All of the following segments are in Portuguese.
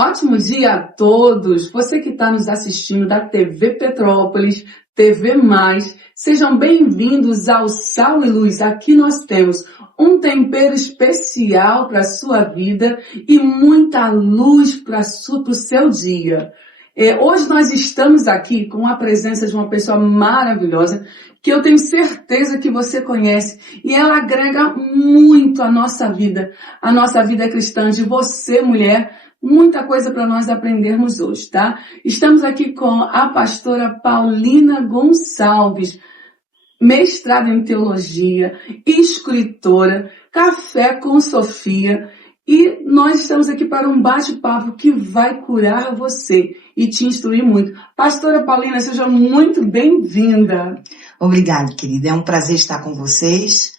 Ótimo dia a todos! Você que está nos assistindo da TV Petrópolis, TV Mais, sejam bem-vindos ao Sal e Luz. Aqui nós temos um tempero especial para a sua vida e muita luz para o seu dia. Hoje nós estamos aqui com a presença de uma pessoa maravilhosa que eu tenho certeza que você conhece e ela agrega muito à nossa vida cristã, de você, mulher. Muita coisa para nós aprendermos hoje, tá? Estamos aqui com a pastora Paulina Gonçalves, mestrada em teologia, escritora, Café com Sofia, e nós estamos aqui para um bate-papo que vai curar você e te instruir muito. Pastora Paulina, seja muito bem-vinda. Obrigada, querida. É um prazer estar com vocês.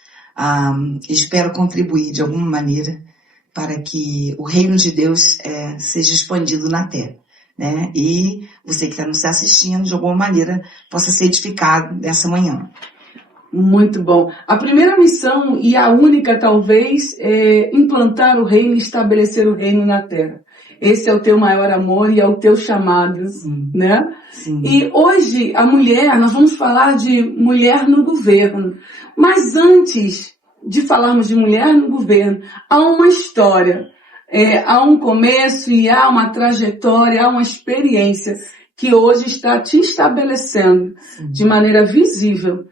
Espero contribuir de alguma maneira para que o reino de Deus seja expandido na terra, né? E você que está nos assistindo, de alguma maneira, possa ser edificado nessa manhã. Muito bom. A primeira missão, e a única talvez, é implantar o reino e estabelecer o reino na terra. Esse é o teu maior amor e é o teu chamado, né? Sim. E hoje, a mulher, nós vamos falar de mulher no governo. Mas antes de falarmos de mulher no governo, há uma história, há um começo e há uma trajetória, há uma experiência que hoje está te estabelecendo de maneira visível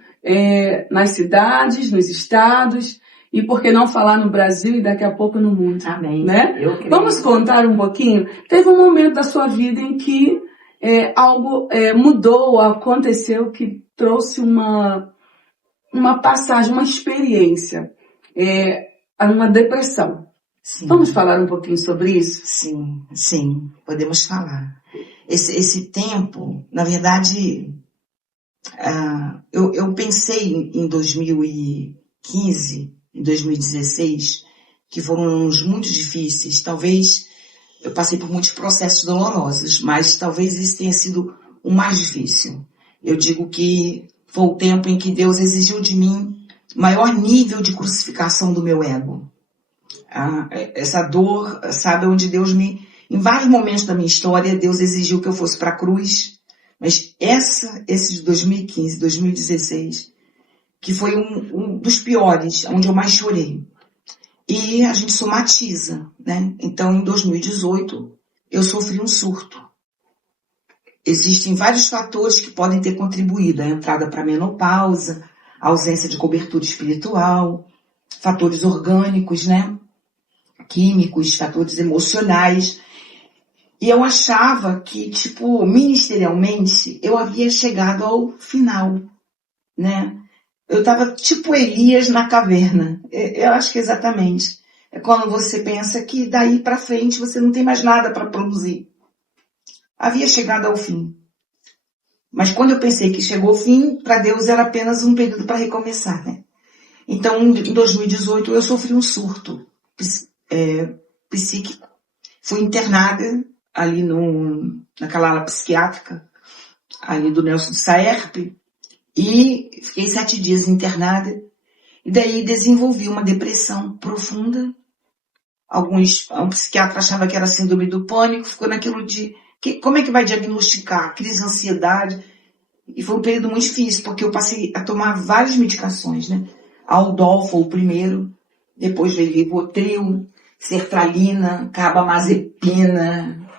nas cidades, nos estados e, por que não falar, no Brasil e daqui a pouco no mundo. Amém. Né? Eu creio. Vamos contar um pouquinho? Teve um momento da sua vida em que algo mudou, aconteceu, que trouxe uma passagem, uma experiência, uma depressão. Sim. Vamos falar um pouquinho sobre isso? Sim, podemos falar. Esse tempo, na verdade, eu pensei em 2015, em 2016, que foram anos muito difíceis. Talvez eu passei por muitos processos dolorosos, mas talvez esse tenha sido o mais difícil. Eu digo que foi o tempo em que Deus exigiu de mim maior nível de crucificação do meu ego. Essa dor, sabe, onde Deus em vários momentos da minha história, Deus exigiu que eu fosse para a cruz. Mas esse de 2015, 2016, que foi um dos piores, onde eu mais chorei. E a gente somatiza, né? Então, em 2018, eu sofri um surto. Existem vários fatores que podem ter contribuído. A entrada para a menopausa, a ausência de cobertura espiritual, fatores orgânicos, né? Químicos, fatores emocionais. E eu achava que, ministerialmente, eu havia chegado ao final, né? Eu estava tipo Elias na caverna. Eu acho que exatamente. É quando você pensa que daí para frente você não tem mais nada para produzir. Havia chegado ao fim. Mas quando eu pensei que chegou ao fim, para Deus era apenas um período para recomeçar, né? Então, em 2018, eu sofri um surto psíquico. Fui internada ali naquela ala psiquiátrica, ali do Nelson de Saerpe, e fiquei 7 dias internada. E daí desenvolvi uma depressão profunda. Um psiquiatra achava que era síndrome do pânico, ficou naquilo de como é que vai diagnosticar? Crise de ansiedade. E foi um período muito difícil, porque eu passei a tomar várias medicações, né? Aldol foi o primeiro, depois veio Rivotril, sertralina, carbamazepina,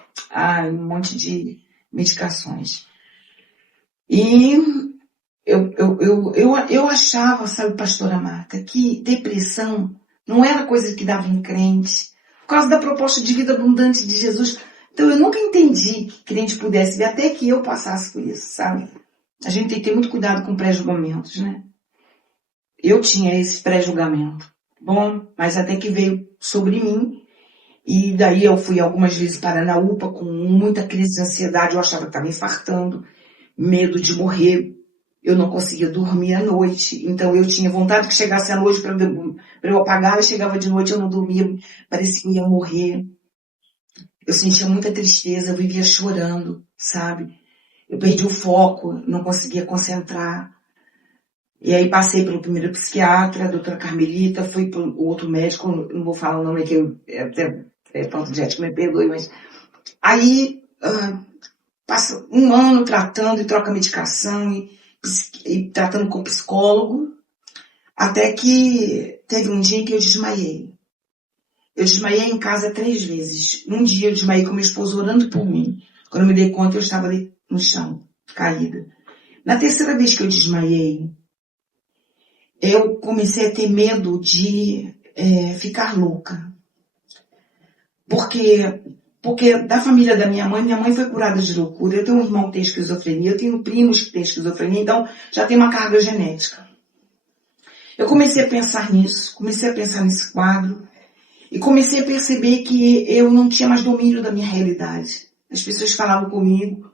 um monte de medicações. E eu achava, sabe, pastora Marta, que depressão não era coisa que dava em crente, por causa da proposta de vida abundante de Jesus. Então eu nunca entendi que crente pudesse ver, até que eu passasse por isso, sabe? A gente tem que ter muito cuidado com pré-julgamentos, né? Eu tinha esse pré-julgamento. Bom, mas até que veio sobre mim, e daí eu fui algumas vezes parar na UPA com muita crise de ansiedade, eu achava que estava infartando, medo de morrer, eu não conseguia dormir à noite, então eu tinha vontade que chegasse à noite para eu apagar, e chegava de noite eu não dormia, parecia que eu ia morrer. Eu sentia muita tristeza, eu vivia chorando, sabe? Eu perdi o foco, não conseguia concentrar. E aí passei pelo primeiro psiquiatra, a doutora Carmelita, fui para o outro médico, não vou falar o nome aqui, até falta de ética, me perdoe, mas Aí, passa um ano tratando e troca medicação e tratando com psicólogo, até que teve um dia em que eu desmaiei. Eu desmaiei em casa 3 vezes. Um dia eu desmaiei com meu esposo orando por mim. Quando eu me dei conta, eu estava ali no chão, caída. Na terceira vez que eu desmaiei, eu comecei a ter medo de ficar louca. Porque da família da minha mãe foi curada de loucura. Eu tenho um irmão que tem esquizofrenia, eu tenho primos que têm esquizofrenia, então já tem uma carga genética. Eu comecei a pensar nisso, comecei a pensar nesse quadro, e comecei a perceber que eu não tinha mais domínio da minha realidade. As pessoas falavam comigo,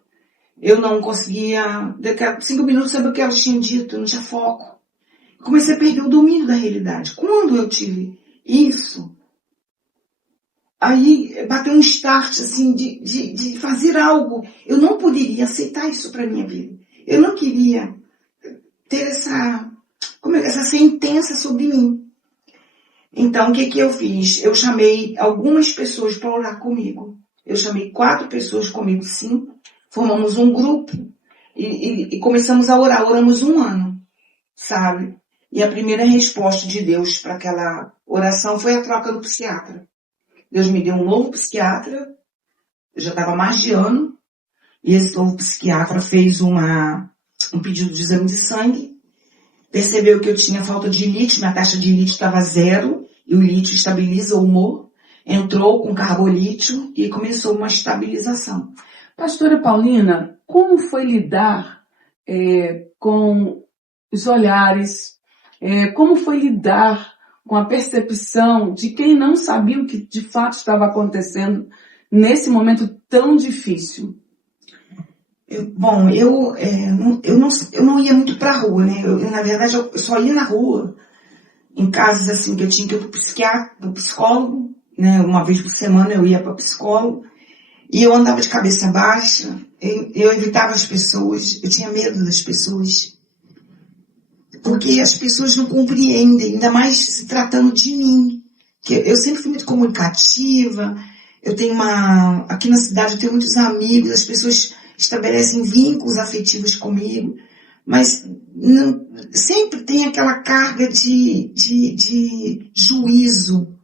eu não conseguia, daqui a 5 minutos, saber o que elas tinham dito, eu não tinha foco. Comecei a perder o domínio da realidade. Quando eu tive isso, aí bateu um start, assim, de fazer algo. Eu não poderia aceitar isso para minha vida. Eu não queria ter essa sentença sobre mim. Então, o que eu fiz? Eu chamei algumas pessoas para orar comigo. Eu chamei 4 pessoas comigo, 5. Formamos um grupo e começamos a orar. Oramos 1 ano, sabe? E a primeira resposta de Deus para aquela oração foi a troca do psiquiatra. Deus me deu um novo psiquiatra, eu já estava mais de ano, e esse novo psiquiatra fez um pedido de exame de sangue, percebeu que eu tinha falta de lítio, minha taxa de lítio estava 0, e o lítio estabiliza o humor, entrou com carbolítio e começou uma estabilização. Pastora Paulina, como foi lidar com os olhares, como foi lidar com a percepção de quem não sabia o que de fato estava acontecendo nesse momento tão difícil? Eu não ia muito para a rua, né? Na verdade, eu só ia na rua, em casos assim que eu tinha que ir para o psiquiatra, para o psicólogo, né? Uma vez por semana eu ia para o psicólogo, e eu andava de cabeça baixa, eu evitava as pessoas, eu tinha medo das pessoas. Porque as pessoas não compreendem, ainda mais se tratando de mim. Que eu sempre fui muito comunicativa, aqui na cidade eu tenho muitos amigos, as pessoas estabelecem vínculos afetivos comigo, mas sempre tem aquela carga de juízo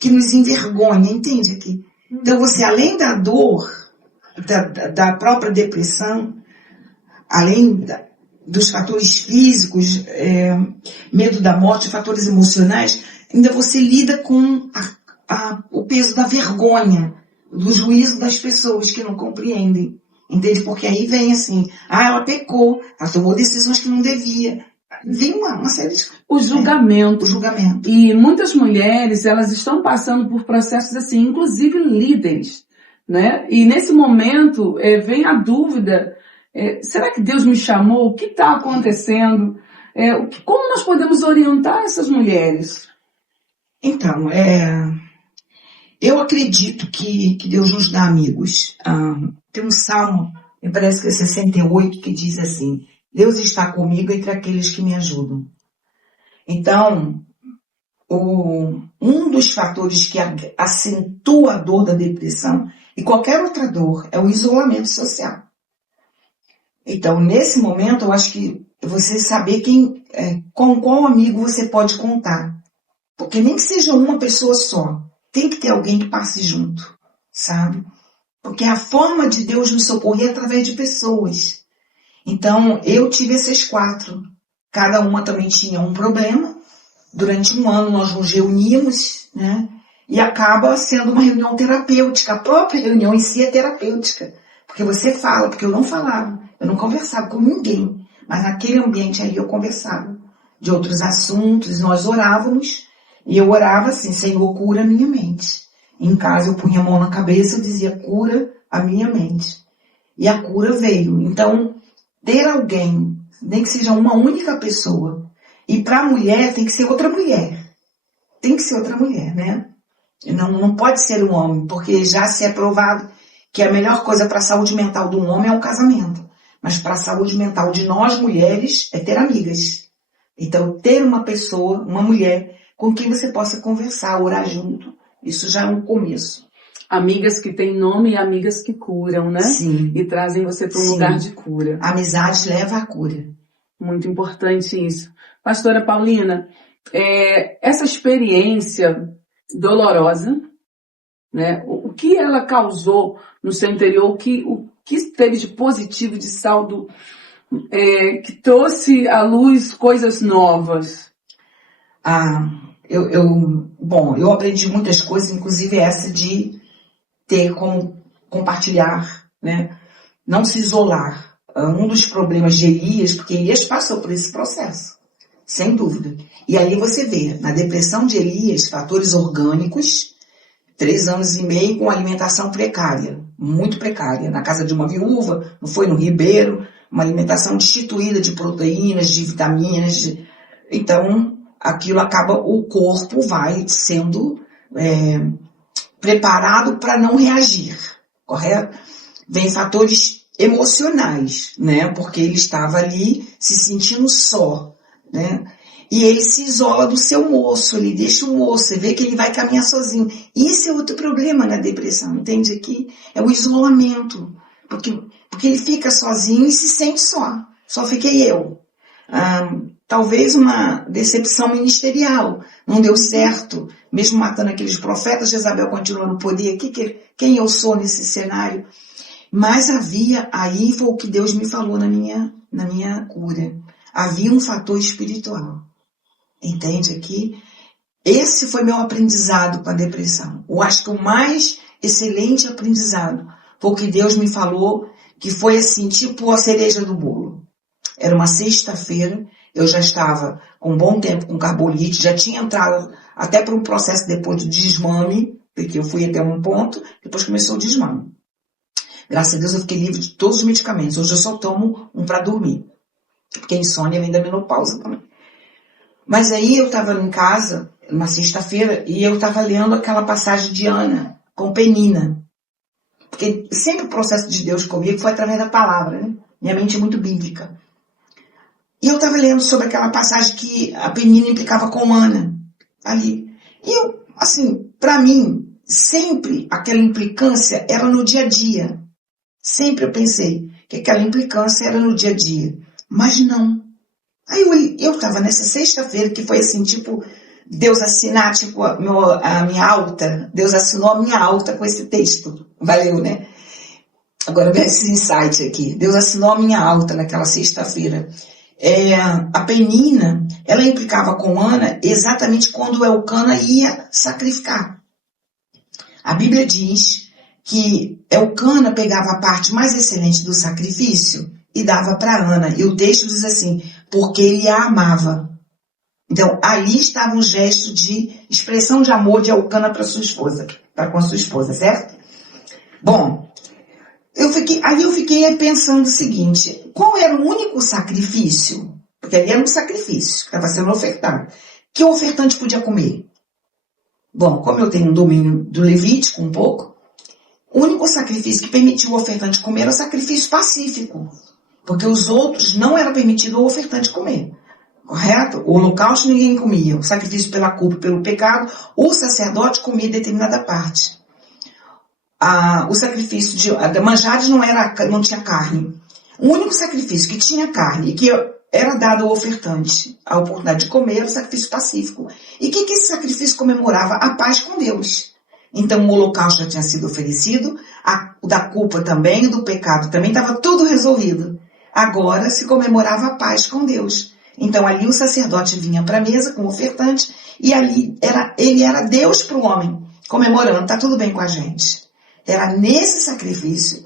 que nos envergonha, entende aqui? Então você, além da dor, da própria depressão, além dos fatores físicos, medo da morte, fatores emocionais, ainda você lida com o peso da vergonha, do juízo das pessoas que não compreendem. Entende? Porque aí vem assim, ela pecou, ela tomou decisões que não devia. Vem uma série de... O julgamento. O julgamento. E muitas mulheres, elas estão passando por processos assim, inclusive líderes, né? E nesse momento, vem a dúvida, será que Deus me chamou? O que está acontecendo? Como nós podemos orientar essas mulheres? Então, eu acredito que Deus nos dá amigos. Tem um salmo, me parece que é 68, que diz assim: Deus está comigo entre aqueles que me ajudam. Então, um dos fatores que acentua a dor da depressão e qualquer outra dor é o isolamento social. Então, nesse momento, eu acho que você saber com qual amigo você pode contar. Porque nem que seja uma pessoa só, tem que ter alguém que passe junto, sabe? Porque a forma de Deus nos socorrer é através de pessoas. Então, eu tive essas 4. Cada uma também tinha um problema. Durante 1 ano nós nos reuníamos, né? E acaba sendo uma reunião terapêutica. A própria reunião em si é terapêutica. Porque você fala, porque eu não falava. Eu não conversava com ninguém. Mas naquele ambiente ali eu conversava de outros assuntos. Nós orávamos. E eu orava assim: Senhor, cura a minha mente. Em casa eu punha a mão na cabeça e dizia: cura a minha mente. E a cura veio. Então, ter alguém, nem que seja uma única pessoa, e para a mulher tem que ser outra mulher. Tem que ser outra mulher, né? Não pode ser um homem, porque já se é provado que a melhor coisa para a saúde mental de um homem é o casamento. Mas para a saúde mental de nós mulheres é ter amigas. Então, ter uma pessoa, uma mulher, com quem você possa conversar, orar junto, isso já é um começo. Amigas que têm nome e amigas que curam, né? Sim. E trazem você para um Sim. lugar de cura. A amizade leva à cura. Muito importante isso. Pastora Paulina, essa experiência dolorosa, né? O que ela causou no seu interior, o que teve de positivo, de saldo, que trouxe à luz coisas novas? Eu aprendi muitas coisas, inclusive essa de ter como compartilhar, né? Não se isolar. Um dos problemas de Elias, porque Elias passou por esse processo, sem dúvida. E ali você vê, na depressão de Elias, fatores orgânicos, 3 anos e meio com alimentação precária, muito precária, na casa de uma viúva, não foi no Ribeiro, uma alimentação destituída de proteínas, de vitaminas, então aquilo acaba, o corpo vai sendo preparado para não reagir, correto? Vem fatores emocionais, né? Porque ele estava ali se sentindo só, né? E ele se isola do seu moço, ele deixa o moço, você vê que ele vai caminhar sozinho. Esse é outro problema na depressão, entende aqui? É o isolamento, porque ele fica sozinho e se sente só fiquei eu. Talvez uma decepção ministerial, não deu certo, mesmo matando aqueles profetas, Jezabel continua no poder, quem eu sou nesse cenário? Mas havia, aí foi o que Deus me falou na minha cura, havia um fator espiritual, entende aqui? Esse foi meu aprendizado com a depressão, eu acho que o mais excelente aprendizado foi o que Deus me falou, que foi assim, tipo a cereja do bolo. Era uma sexta-feira, eu já estava com um bom tempo com carbolite, já tinha entrado até para um processo depois de desmame, porque eu fui até um ponto, depois começou o desmame. Graças a Deus eu fiquei livre de todos os medicamentos, hoje eu só tomo um para dormir, porque a insônia vem da menopausa também. Mas aí eu estava em casa, uma sexta-feira, e eu estava lendo aquela passagem de Ana, com Penina. Porque sempre o processo de Deus comigo foi através da palavra, né? Minha mente é muito bíblica. E eu estava lendo sobre aquela passagem que a Penina implicava com Ana, ali. E eu, assim, para mim, sempre aquela implicância era no dia a dia. Sempre eu pensei que aquela implicância era no dia a dia. Mas não. Aí eu estava nessa sexta-feira, que foi assim, tipo, Deus assinar, tipo, a minha alta. Deus assinou a minha alta com esse texto. Valeu, né? Agora vem esse insight aqui. Deus assinou a minha alta naquela sexta-feira. A Penina, ela implicava com Ana exatamente quando Elcana ia sacrificar. A Bíblia diz que Elcana pegava a parte mais excelente do sacrifício e dava para Ana. E o texto diz assim, porque ele a amava. Então, ali estava um gesto de expressão de amor de Elcana para sua esposa, para com a sua esposa, certo? Bom, eu fiquei pensando o seguinte, qual era o único sacrifício, porque ali era um sacrifício que estava sendo ofertado, que o ofertante podia comer? Bom, como eu tenho um domínio do Levítico um pouco, o único sacrifício que permitiu o ofertante comer era o sacrifício pacífico, porque os outros não era permitido o ofertante comer, correto? O holocausto ninguém comia, o sacrifício pela culpa e pelo pecado, o sacerdote comia determinada parte. O sacrifício de manjares não tinha carne. O único sacrifício que tinha carne e que era dado ao ofertante a oportunidade de comer era o sacrifício pacífico. E o que esse sacrifício comemorava? A paz com Deus. Então o holocausto já tinha sido oferecido, o da culpa também, o do pecado também, estava tudo resolvido. Agora se comemorava a paz com Deus. Então ali o sacerdote vinha para a mesa com o ofertante e ali ele era Deus para o homem, comemorando, está tudo bem com a gente. Era nesse sacrifício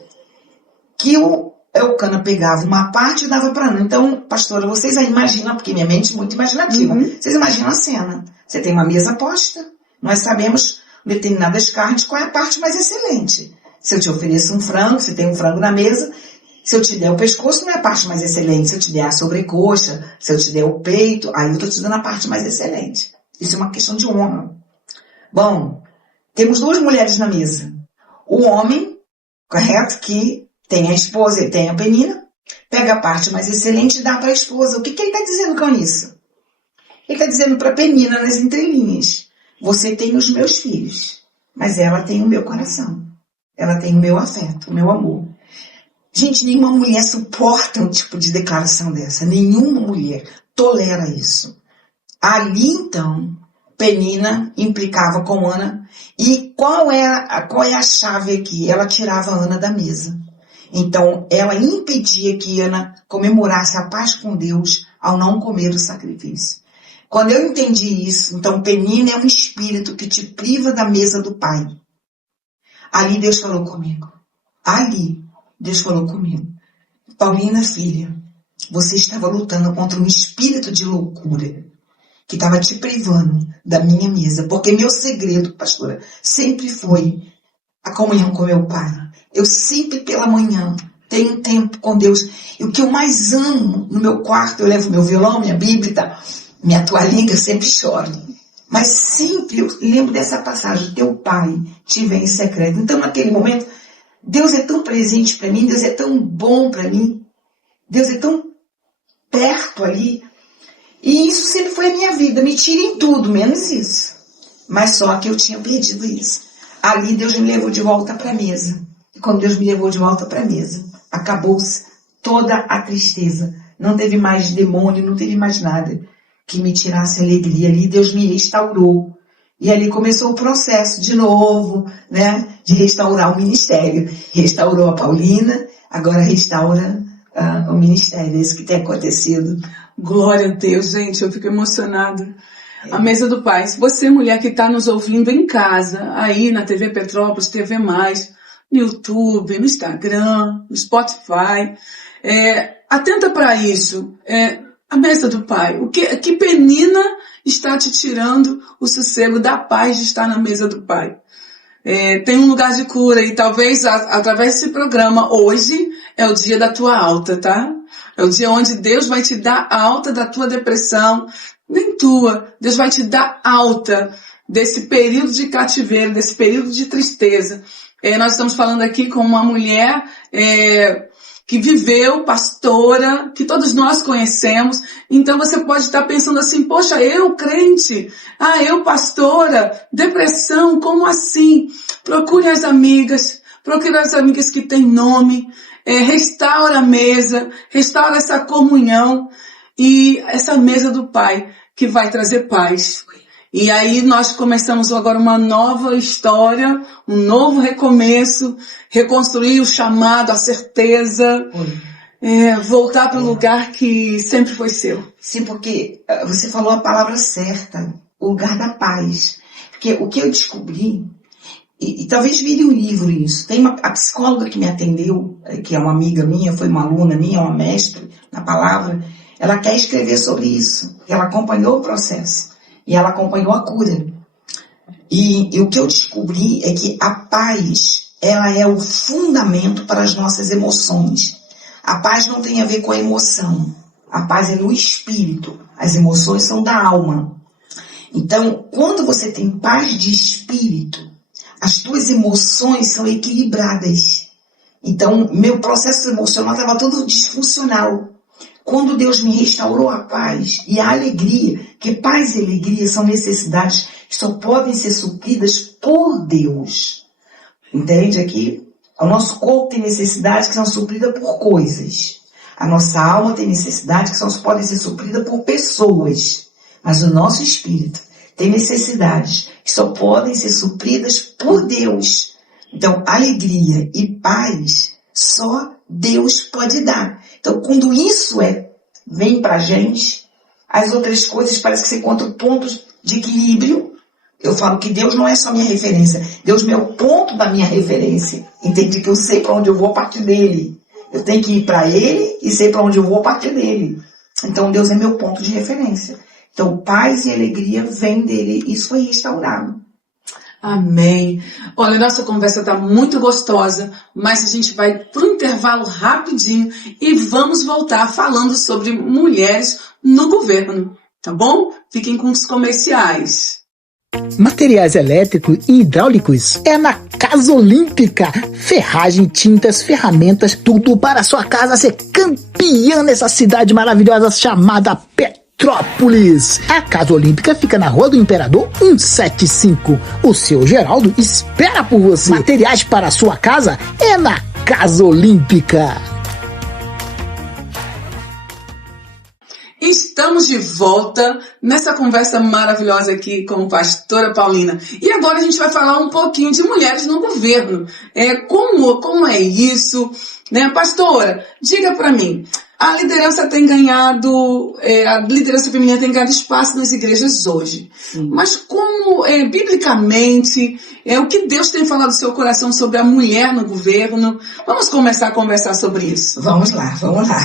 que o Elcana pegava uma parte e dava para Ana. Então, pastora, vocês aí imaginam, porque minha mente é muito imaginativa, vocês imaginam a cena. Você tem uma mesa posta, nós sabemos determinadas carnes qual é a parte mais excelente. Se eu te ofereço um frango, você tem um frango na mesa, se eu te der o pescoço não é a parte mais excelente, se eu te der a sobrecoxa, se eu te der o peito, aí eu estou te dando a parte mais excelente. Isso é uma questão de honra. Bom, temos 2 mulheres na mesa. O homem, correto, que tem a esposa e tem a Penina, pega a parte mais excelente e dá para a esposa. O que ele está dizendo com isso? Ele está dizendo para a Penina nas entrelinhas, você tem os meus filhos, mas ela tem o meu coração. Ela tem o meu afeto, o meu amor. Gente, nenhuma mulher suporta um tipo de declaração dessa. Nenhuma mulher tolera isso. Ali, então, Penina implicava com Ana. E qual é a chave aqui? Ela tirava Ana da mesa. Então, ela impedia que Ana comemorasse a paz com Deus ao não comer o sacrifício. Quando eu entendi isso, então Penina é um espírito que te priva da mesa do Pai. Ali Deus falou comigo. Ali Deus falou comigo. Paulina, filha, você estava lutando contra um espírito de loucura que estava te privando da minha mesa. Porque meu segredo, pastora, sempre foi a comunhão com meu Pai. Eu sempre pela manhã tenho tempo com Deus. E o que eu mais amo no meu quarto, eu levo meu violão, minha Bíblia, tá? Minha toalhinha, eu sempre choro. Mas sempre eu lembro dessa passagem, teu Pai te vê em secreto. Então naquele momento, Deus é tão presente para mim, Deus é tão bom para mim, Deus é tão perto ali. E isso sempre foi a minha vida, me tira em tudo, menos isso. Mas só que eu tinha perdido isso. Ali Deus me levou de volta para a mesa. E quando Deus me levou de volta para a mesa, acabou-se toda a tristeza. Não teve mais demônio, não teve mais nada que me tirasse a alegria. Ali Deus me restaurou. E ali começou o processo de novo, né, de restaurar o ministério. Restaurou a Paulina, agora restaura o ministério. É isso que tem acontecido. Glória a Deus, gente, eu fico emocionada. A mesa do Pai. Se você, mulher que está nos ouvindo em casa, aí na TV Petrópolis, TV+, no YouTube, no Instagram, no Spotify, atenta para isso. A mesa do Pai. Que Penina está te tirando o sossego da paz de estar na mesa do Pai? Tem um lugar de cura e talvez através desse programa hoje é o dia da tua alta, tá? É o dia onde Deus vai te dar alta da tua depressão, nem tua. Deus vai te dar alta desse período de cativeiro, desse período de tristeza. Nós estamos falando aqui com uma mulher que viveu, pastora, que todos nós conhecemos. Então você pode estar pensando assim, poxa, eu crente, eu pastora, depressão, como assim? Procure as amigas que têm nome, restaura a mesa, restaura essa comunhão e essa mesa do Pai que vai trazer paz. E aí nós começamos agora uma nova história, um novo recomeço, reconstruir o chamado, a certeza, voltar para o lugar que sempre foi seu. Sim, porque você falou a palavra certa, o lugar da paz. Porque o que eu descobri, e talvez vire um livro isso, tem a psicóloga que me atendeu, que é uma amiga minha, foi uma aluna minha, uma mestre na palavra, ela quer escrever sobre isso, ela acompanhou o processo. E ela acompanhou a cura. E o que eu descobri é que a paz, ela é o fundamento para as nossas emoções. A paz não tem a ver com a emoção. A paz é no espírito. As emoções são da alma. Então, quando você tem paz de espírito, as tuas emoções são equilibradas. Então, meu processo emocional estava todo disfuncional. Quando Deus me restaurou a paz e a alegria, que paz e alegria são necessidades que só podem ser supridas por Deus. Entende aqui? O nosso corpo tem necessidades que são supridas por coisas. A nossa alma tem necessidades que só podem ser supridas por pessoas. Mas o nosso espírito tem necessidades que só podem ser supridas por Deus. Então, alegria e paz só Deus pode dar. Então, quando isso vem pra gente, as outras coisas parecem que você encontra pontos de equilíbrio. Eu falo que Deus não é só minha referência. Deus é o ponto da minha referência. Entende? Que eu sei para onde eu vou a partir dele. Eu tenho que ir para ele e sei para onde eu vou a partir dele. Então, Deus é meu ponto de referência. Então, paz e alegria vem dele. Isso foi restaurado. Amém. Olha, nossa conversa está muito gostosa, mas a gente vai para um intervalo rapidinho e vamos voltar falando sobre mulheres no governo, tá bom? Fiquem com os comerciais. Materiais elétricos e hidráulicos é na Casa Olímpica. Ferragem, tintas, ferramentas, tudo para a sua casa ser campeã nessa cidade maravilhosa chamada Petrópolis. Petrópolis. A Casa Olímpica fica na Rua do Imperador 175. O seu Geraldo espera por você. Materiais para a sua casa é na Casa Olímpica. Estamos de volta nessa conversa maravilhosa aqui com a pastora Paulina. E agora a gente vai falar um pouquinho de mulheres no governo. Como é isso? Né? Pastora, diga para mim, a liderança feminina tem ganhado espaço nas igrejas hoje. Sim. Mas como, biblicamente, o que Deus tem falado no seu coração sobre a mulher no governo? Vamos começar a conversar sobre isso. Vamos lá.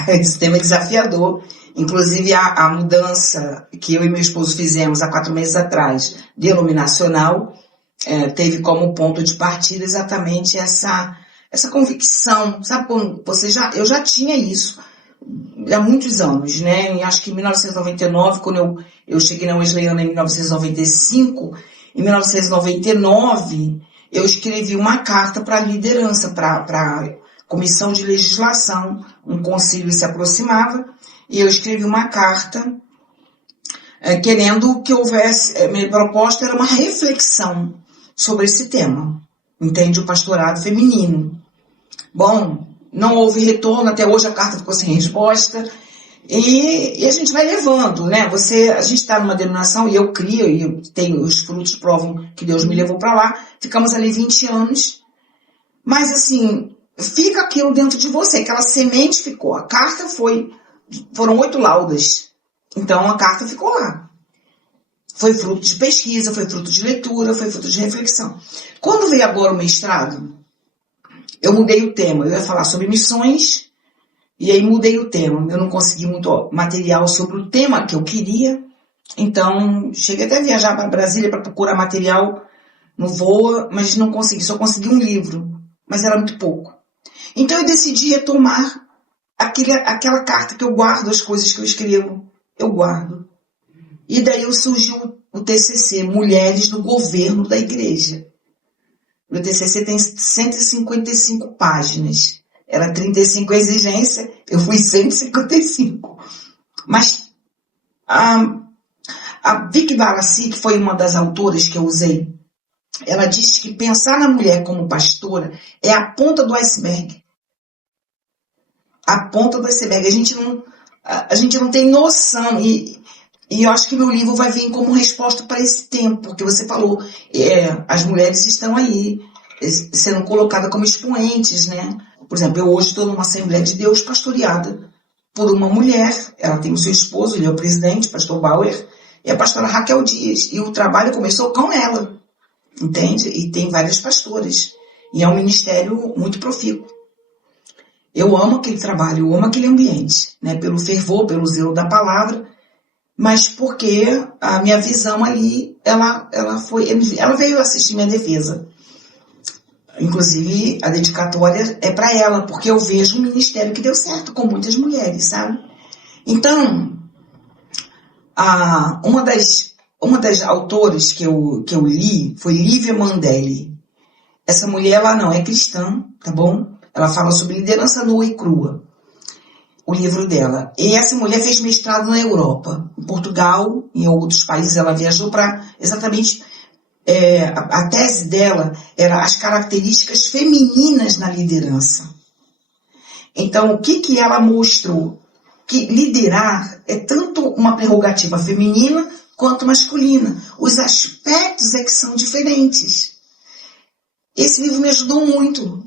Esse tema é desafiador. Inclusive, a mudança que eu e meu esposo fizemos há 4 meses atrás, denominacional, teve como ponto de partida exatamente essa convicção. Sabe, eu já tinha isso há muitos anos, né? Acho que em 1999, quando eu cheguei na Wesleyana em 1995, em 1999, eu escrevi uma carta para a liderança, para a comissão de legislação, um concílio se aproximava, e eu escrevi uma carta querendo que houvesse, minha proposta era uma reflexão sobre esse tema, entende? O pastorado feminino. Bom, não houve retorno, até hoje a carta ficou sem resposta, e a gente vai levando, né? A gente está numa denominação, e eu crio, e os frutos provam que Deus me levou para lá, ficamos ali 20 anos, mas assim, fica aquilo dentro de você, aquela semente ficou, a carta foram 8 laudas, então a carta ficou lá. Foi fruto de pesquisa, foi fruto de leitura, foi fruto de reflexão. Quando veio agora o mestrado, eu mudei o tema. Eu ia falar sobre missões, e aí mudei o tema. Eu não consegui muito material sobre o tema que eu queria, então cheguei até a viajar para Brasília para procurar material no voo, mas não consegui, só consegui um livro, mas era muito pouco. Então eu decidi retomar aquela carta que eu guardo, as coisas que eu escrevo, eu guardo. E daí surgiu o TCC, Mulheres no Governo da Igreja. O TCC tem 155 páginas. Era 35 a exigência, eu fui 155. Mas a Vicky Barassi, que foi uma das autoras que eu usei, ela diz que pensar na mulher como pastora é a ponta do iceberg. A ponta do iceberg. A gente não tem noção. E eu acho que meu livro vai vir como resposta para esse tempo, porque você falou, as mulheres estão aí sendo colocadas como expoentes, né? Por exemplo, eu hoje estou numa Assembleia de Deus pastoreada por uma mulher, ela tem o seu esposo, ele é o presidente, pastor Bauer, e a pastora Raquel Dias, e o trabalho começou com ela, entende? E tem várias pastoras, e é um ministério muito profícuo. Eu amo aquele trabalho, eu amo aquele ambiente, né? Pelo fervor, pelo zelo da palavra, mas porque a minha visão ali, ela veio assistir minha defesa. Inclusive, a dedicatória é para ela, porque eu vejo um ministério que deu certo com muitas mulheres, sabe? Então, uma das autoras que eu li foi Lívia Mandelli. Essa mulher, ela não é cristã, tá bom? Ela fala sobre liderança nua e crua, o livro dela. E essa mulher fez mestrado na Europa, em Portugal, em outros países. Ela viajou para exatamente... a tese dela era as características femininas na liderança. Então, o que ela mostrou? Que liderar é tanto uma prerrogativa feminina quanto masculina. Os aspectos é que são diferentes. Esse livro me ajudou muito.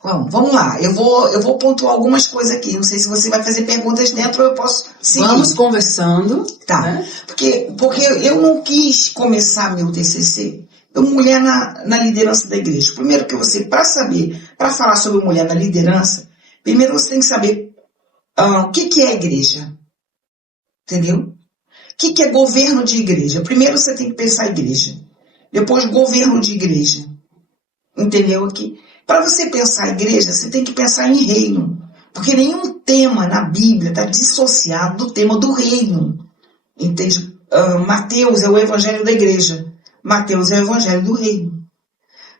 Bom, vamos lá, eu vou pontuar algumas coisas aqui. Não sei se você vai fazer perguntas dentro ou eu posso seguir. Vamos conversando. Tá, né? Porque eu não quis começar meu TCC, mulher na liderança da igreja. Primeiro que para falar sobre mulher na liderança, primeiro você tem que saber o que é a igreja. Entendeu? O que é governo de igreja? Primeiro você tem que pensar a igreja. Depois governo de igreja. Entendeu aqui? Para você pensar a igreja, você tem que pensar em reino. Porque nenhum tema na Bíblia está dissociado do tema do reino. Entende? Mateus é o evangelho da igreja. Mateus é o evangelho do reino.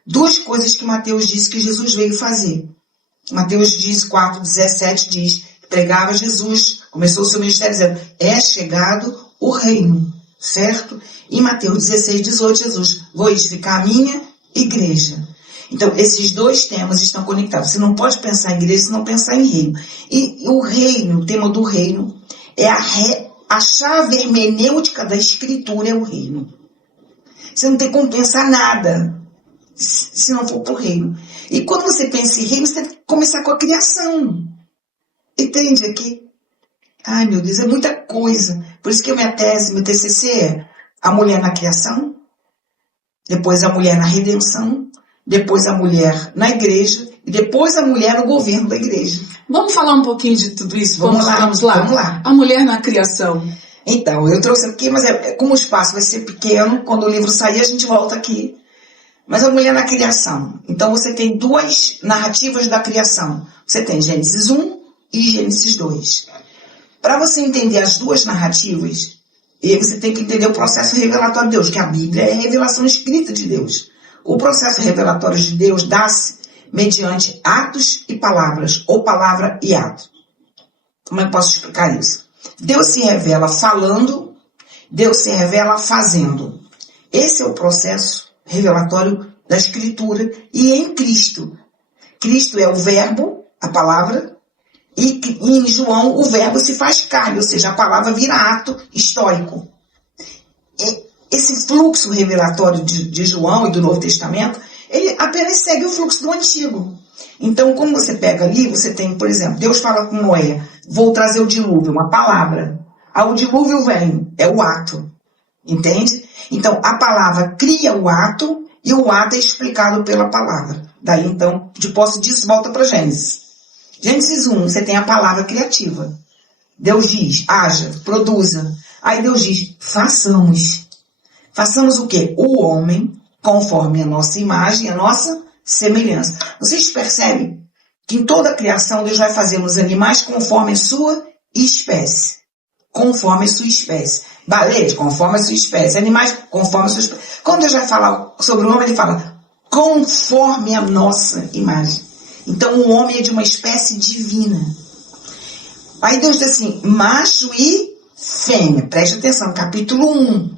2 coisas que Mateus disse que Jesus veio fazer. Mateus 4:17 diz que pregava Jesus Começou o seu ministério dizendo, é chegado o reino, certo? Em Mateus 16, 18, Jesus, vou edificar a minha igreja. Então, esses dois temas estão conectados. Você não pode pensar em igreja se não pensar em reino. E o reino, o tema do reino, é a chave hermenêutica da escritura, é o reino. Você não tem como pensar nada se não for para o reino. E quando você pensa em reino, você tem que começar com a criação. Entende aqui? Ai, meu Deus, é muita coisa. Por isso que a minha tese, meu TCC é a mulher na criação, depois a mulher na redenção, depois a mulher na igreja e depois a mulher no governo da igreja. Vamos falar um pouquinho de tudo isso? Vamos lá. A mulher na criação. Então, eu trouxe aqui, mas como o espaço vai ser pequeno, quando o livro sair a gente volta aqui. Mas a mulher na criação. Então você tem duas narrativas da criação. Você tem Gênesis 1 e Gênesis 2. Para você entender as duas narrativas, e aí você tem que entender o processo revelatório de Deus, que a Bíblia é a revelação escrita de Deus. O processo revelatório de Deus dá-se mediante atos e palavras, ou palavra e ato. Como é que eu posso explicar isso? Deus se revela falando, Deus se revela fazendo. Esse é o processo revelatório da Escritura e em Cristo. Cristo é o verbo, a palavra, e em João o verbo se faz carne, ou seja, a palavra vira ato histórico. Esse fluxo revelatório de João e do Novo Testamento, ele apenas segue o fluxo do Antigo. Então, quando você pega ali, você tem, por exemplo, Deus fala com Noé, vou trazer o dilúvio, uma palavra. O dilúvio vem, é o ato. Entende? Então, a palavra cria o ato e o ato é explicado pela palavra. Daí, então, de posse disso, volta para Gênesis. Gênesis 1, você tem a palavra criativa. Deus diz, haja, produza. Aí Deus diz, façamos. Façamos o quê? O homem, conforme a nossa imagem, a nossa semelhança. Vocês percebem que em toda a criação Deus vai fazer nos animais conforme a sua espécie. Conforme a sua espécie. Baleias, conforme a sua espécie. Animais, conforme a sua espécie. Quando Deus vai falar sobre o homem, ele fala conforme a nossa imagem. Então o homem é de uma espécie divina. Aí Deus diz assim, macho e fêmea. Preste atenção, capítulo 1.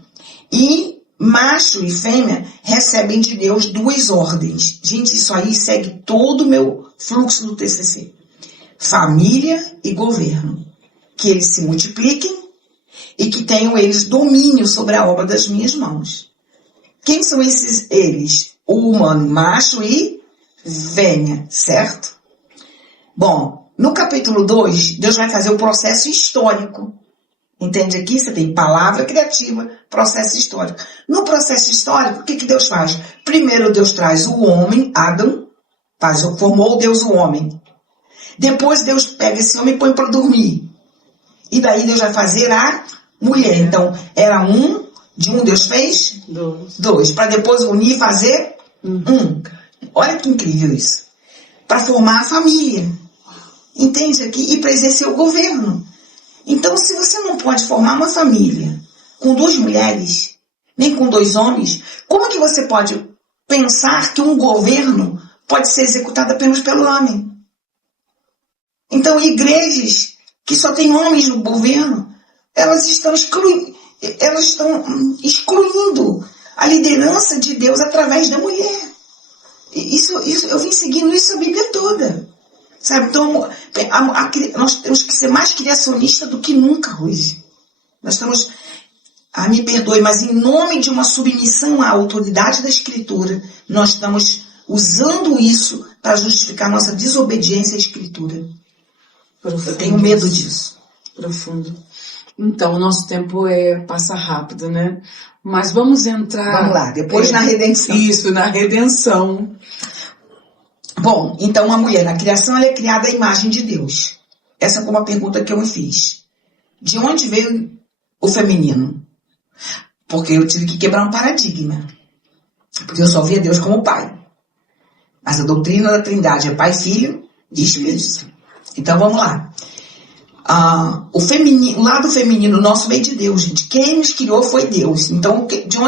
E macho e fêmea recebem de Deus duas ordens. Gente, isso aí segue todo o meu fluxo do TCC. Família e governo. Que eles se multipliquem e que tenham eles domínio sobre a obra das minhas mãos. Quem são esses eles? O humano macho e fêmea, certo? Bom, no capítulo 2, Deus vai fazer o processo histórico. Entende aqui? Você tem palavra criativa, processo histórico. No processo histórico, o que Deus faz? Primeiro Deus traz o homem, Adão, formou Deus o homem. Depois Deus pega esse homem e põe para dormir. E daí Deus vai fazer a mulher. Então, era de um Deus fez? Dois. Para depois unir e fazer um. Olha que incrível isso. Para formar a família. Entende aqui? E para exercer o governo. Então, se você não pode formar uma família com duas mulheres, nem com dois homens, como que você pode pensar que um governo pode ser executado apenas pelo homem? Então, igrejas que só tem homens no governo, elas estão excluindo a liderança de Deus através da mulher. Isso, eu vim seguindo isso a Bíblia toda. Sabe? Então, nós temos que ser mais criacionistas do que nunca hoje. Nós estamos, me perdoe, mas em nome de uma submissão à autoridade da Escritura, nós estamos usando isso para justificar nossa desobediência à Escritura. Eu tenho medo disso. Profundo. Então, o nosso tempo passa rápido, né? Mas vamos entrar... Vamos lá, depois na redenção. Isso, na redenção. Bom, então a mulher na criação, ela é criada à imagem de Deus. Essa foi uma pergunta que eu me fiz. De onde veio o feminino? Porque eu tive que quebrar um paradigma. Porque eu só via Deus como pai. Mas a doutrina da Trindade é Pai, Filho e Espírito. Então vamos lá. O lado feminino nosso veio de Deus, gente. Quem nos criou foi Deus. Então, de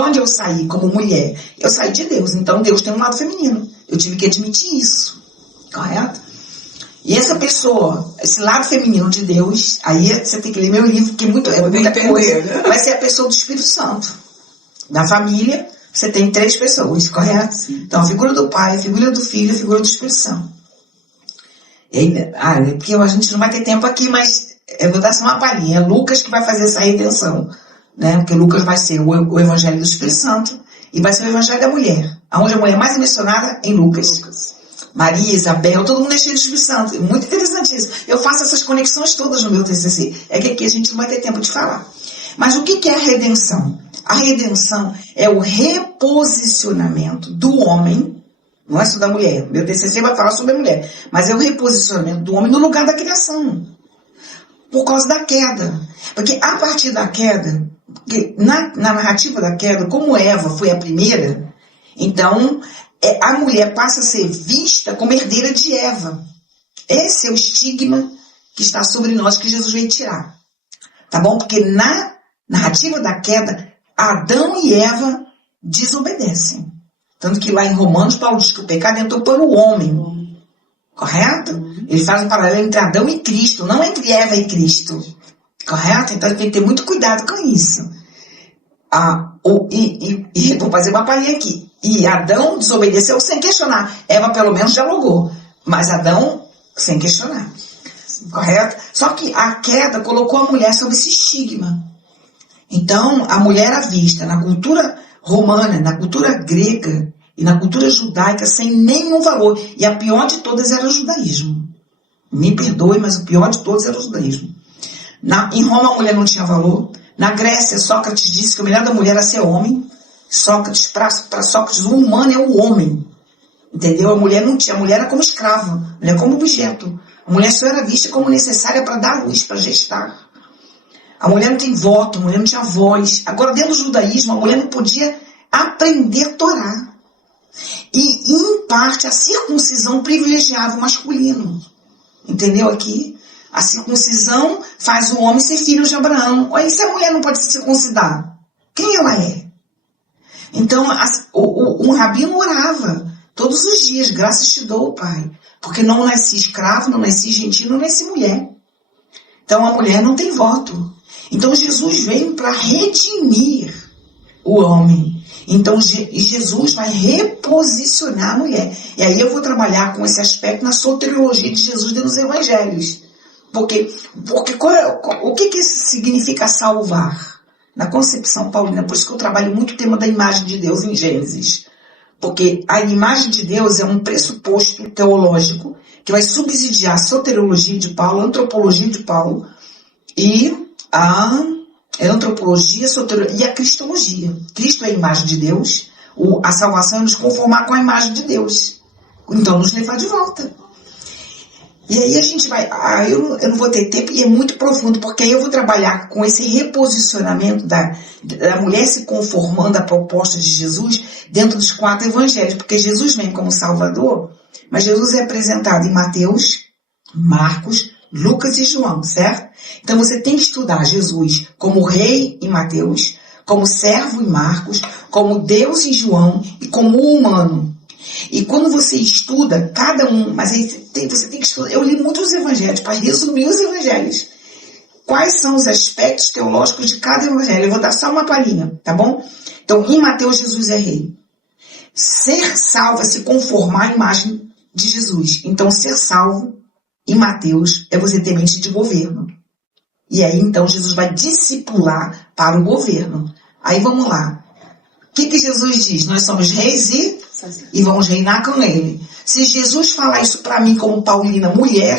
onde eu saí como mulher? Eu saí de Deus. Então Deus tem um lado feminino. Eu tive que admitir isso. Correto? E essa pessoa, esse lado feminino de Deus, aí você tem que ler meu livro, que é muita coisa, vai ser a pessoa do Espírito Santo. Na família, você tem 3 pessoas, correto? Então, a figura do Pai, a figura do Filho, a figura do Espírito Santo. E aí, porque a gente não vai ter tempo aqui, mas eu vou dar só uma palhinha. É Lucas que vai fazer essa redenção, né? Porque Lucas vai ser o Evangelho do Espírito Santo e vai ser o Evangelho da mulher. Onde a mulher mais mencionada em Lucas. Maria, Isabel, todo mundo é cheio do Espírito Santo. É muito interessante isso. Eu faço essas conexões todas no meu TCC. É que aqui a gente não vai ter tempo de falar. Mas o que é a redenção? A redenção é o reposicionamento do homem, não é só da mulher. Meu TCC vai falar sobre a mulher. Mas é o reposicionamento do homem no lugar da criação. Por causa da queda. Porque a partir da queda, na narrativa da queda, como Eva foi a primeira, então a mulher passa a ser vista como herdeira de Eva. Esse é o estigma que está sobre nós, que Jesus veio tirar. Tá bom? Porque na narrativa da queda, Adão e Eva desobedecem. Tanto que lá em Romanos, Paulo diz que o pecado entrou pelo homem. Correto? Ele faz um paralelo entre Adão e Cristo, não entre Eva e Cristo. Correto? Então tem que ter muito cuidado com isso. Vou fazer uma palhinha aqui. E Adão desobedeceu sem questionar. Eva pelo menos dialogou. Mas Adão sem questionar. Correto? Só que a queda colocou a mulher sob esse estigma. Então, a mulher era vista na cultura romana, na cultura grega e na cultura judaica sem nenhum valor. E a pior de todas era o judaísmo. Me perdoe, mas o pior de todos era o judaísmo. Em Roma, a mulher não tinha valor. Na Grécia, Sócrates disse que o melhor da mulher era ser homem. Para Sócrates, o humano é o homem. Entendeu? A mulher não tinha. A mulher era como escrava. A mulher como objeto. A mulher só era vista como necessária para dar luz, para gestar. A mulher não tem voto, a mulher não tinha voz. Agora, dentro do judaísmo, a mulher não podia aprender a Torá. E, em parte, a circuncisão privilegiava o masculino. Entendeu aqui? A circuncisão faz o homem ser filho de Abraão. Olha, se a mulher não pode se circuncidar, quem ela é? Então, um rabino orava todos os dias, graças te dou, Pai. Porque não nasci escravo, não nasci gentil, não nasci mulher. Então, a mulher não tem voto. Então, Jesus veio para redimir o homem. Então, Jesus vai reposicionar a mulher. E aí eu vou trabalhar com esse aspecto na soteriologia de Jesus dentro dos evangelhos. Porque o que significa salvar? Na concepção paulina, por isso que eu trabalho muito o tema da imagem de Deus em Gênesis. Porque a imagem de Deus é um pressuposto teológico que vai subsidiar a soteriologia de Paulo, a antropologia de Paulo e a antropologia, a soteriologia e a cristologia. Cristo é a imagem de Deus, a salvação é nos conformar com a imagem de Deus. Então, nos levar de volta. E aí a gente vai... eu não vou ter tempo e é muito profundo, porque aí eu vou trabalhar com esse reposicionamento da mulher se conformando à proposta de Jesus dentro dos 4 evangelhos, porque Jesus vem como Salvador, mas Jesus é apresentado em Mateus, Marcos, Lucas e João, certo? Então você tem que estudar Jesus como rei em Mateus, como servo em Marcos, como Deus em João e como humano. E quando você estuda cada um, mas aí você tem que estudar. Eu li muitos evangelhos para resumir os evangelhos. Quais são os aspectos teológicos de cada evangelho? Eu vou dar só uma palhinha, tá bom? Então, em Mateus, Jesus é rei. Ser salvo é se conformar à imagem de Jesus. Então, ser salvo em Mateus é você ter mente de governo. E aí, então, Jesus vai discipular para o governo. Aí, vamos lá. O que Jesus diz? Nós somos reis e vamos reinar com ele. Se Jesus falar isso para mim como Paulina, mulher,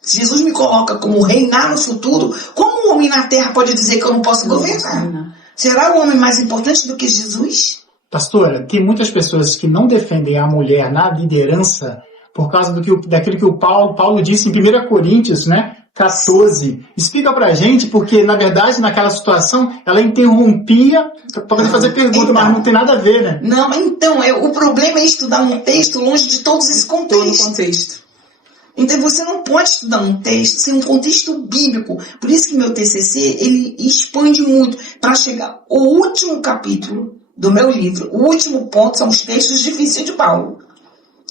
se Jesus me coloca como reinar no futuro, como um homem na terra pode dizer que eu não posso governar? Será o homem mais importante do que Jesus? Pastora, tem muitas pessoas que não defendem a mulher na liderança por causa daquilo que o Paulo disse em 1 Coríntios, né? 14. Explica pra gente, porque na verdade naquela situação ela interrompia para poder fazer pergunta, então, mas não tem nada a ver, né? Não, então, o problema é estudar um texto longe de todos esses contextos. Então você não pode estudar um texto sem um contexto bíblico. Por isso que meu TCC, ele expande muito para chegar ao último capítulo do meu livro. O último ponto são os textos difíceis de Paulo.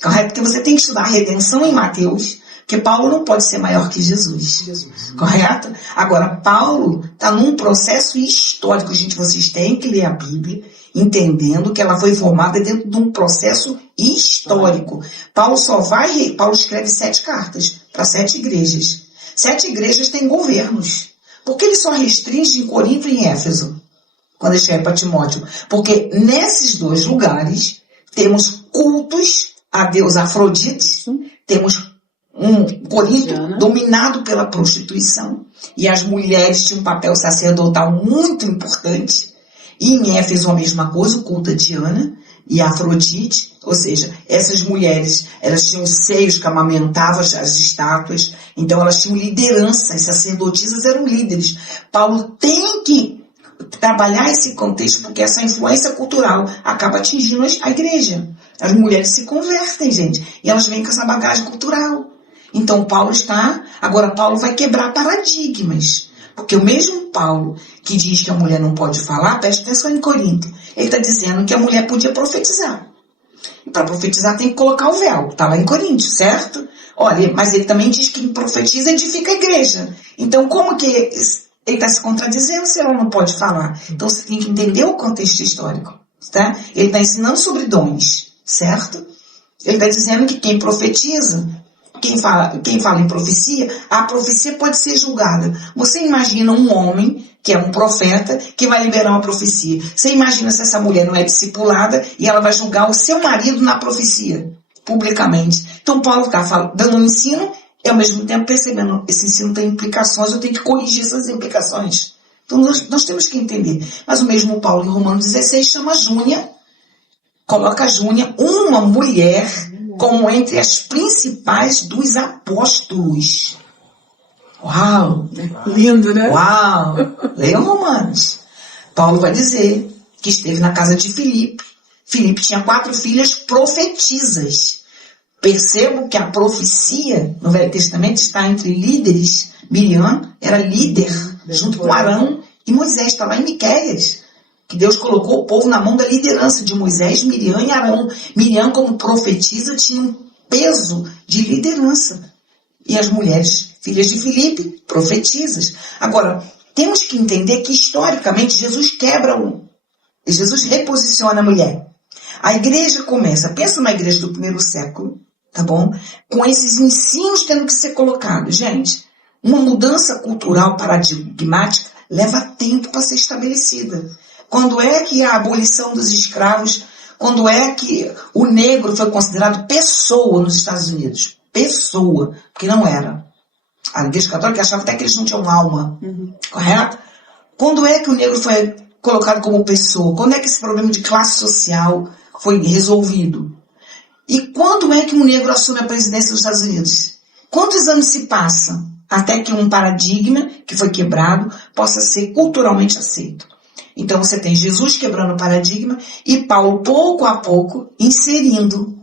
Correto? Porque você tem que estudar a redenção em Mateus, Porque Paulo não pode ser maior que Jesus. Correto? Agora, Paulo está num processo histórico. Gente, vocês têm que ler a Bíblia, entendendo que ela foi formada dentro de um processo histórico. Paulo escreve 7 cartas para 7 igrejas. 7 igrejas têm governos. Por que ele só restringe em Corinto e em Éfeso, quando escreve para Timóteo? Porque nesses 2 lugares temos cultos a deus Afrodite, temos um Corinto dominado pela prostituição, e as mulheres tinham um papel sacerdotal muito importante, e em Éfeso a mesma coisa, o culto a Diana e a Afrodite, ou seja, essas mulheres, elas tinham seios que amamentavam as estátuas, então elas tinham liderança, as sacerdotisas eram líderes. Paulo tem que trabalhar esse contexto, porque essa influência cultural acaba atingindo a igreja. As mulheres se convertem, gente, e elas vêm com essa bagagem cultural. Então agora Paulo vai quebrar paradigmas, porque o mesmo Paulo que diz que a mulher não pode falar, preste atenção em Corinto, ele está dizendo que a mulher podia profetizar. E para profetizar tem que colocar o véu, está lá em Coríntios, certo? Olha, mas ele também diz que quem profetiza edifica a igreja. Então como que ele está se contradizendo se ela não pode falar? Então você tem que entender o contexto histórico, tá? Ele está ensinando sobre dons, certo? Ele está dizendo que quem profetiza, quem fala em profecia, a profecia pode ser julgada. Você imagina um homem, que é um profeta, que vai liberar uma profecia. Você imagina se essa mulher não é discipulada e ela vai julgar o seu marido na profecia, publicamente. Então Paulo está dando um ensino e ao mesmo tempo percebendo, esse ensino tem implicações, eu tenho que corrigir essas implicações. Então nós temos que entender. Mas o mesmo Paulo em Romanos 16 chama Júnia, coloca Júnia, uma mulher, como entre as principais dos apóstolos. Uau! Lindo, né? Uau! Leiam Romanos. Paulo vai dizer que esteve na casa de Filipe. Filipe tinha 4 filhas profetisas. Percebo que a profecia no Velho Testamento está entre líderes. Miriam era líder, junto com Arão, e Moisés está lá em Miqueias, que Deus colocou o povo na mão da liderança de Moisés, Miriam e Arão. Miriam, como profetisa, tinha um peso de liderança. E as mulheres, filhas de Filipe, profetisas. Agora, temos que entender que, historicamente, Jesus reposiciona a mulher. A igreja começa, pensa na igreja do primeiro século, tá bom? Com esses ensinos tendo que ser colocados. Gente, uma mudança cultural paradigmática leva tempo para ser estabelecida. Quando é que a abolição dos escravos, quando é que o negro foi considerado pessoa nos Estados Unidos? Pessoa, porque não era. A Igreja Católica achava até que eles não tinham alma, correto? Quando é que o negro foi colocado como pessoa? Quando é que esse problema de classe social foi resolvido? E quando é que um negro assume a presidência dos Estados Unidos? Quantos anos se passam até que um paradigma que foi quebrado possa ser culturalmente aceito? Então você tem Jesus quebrando o paradigma e Paulo, pouco a pouco, inserindo.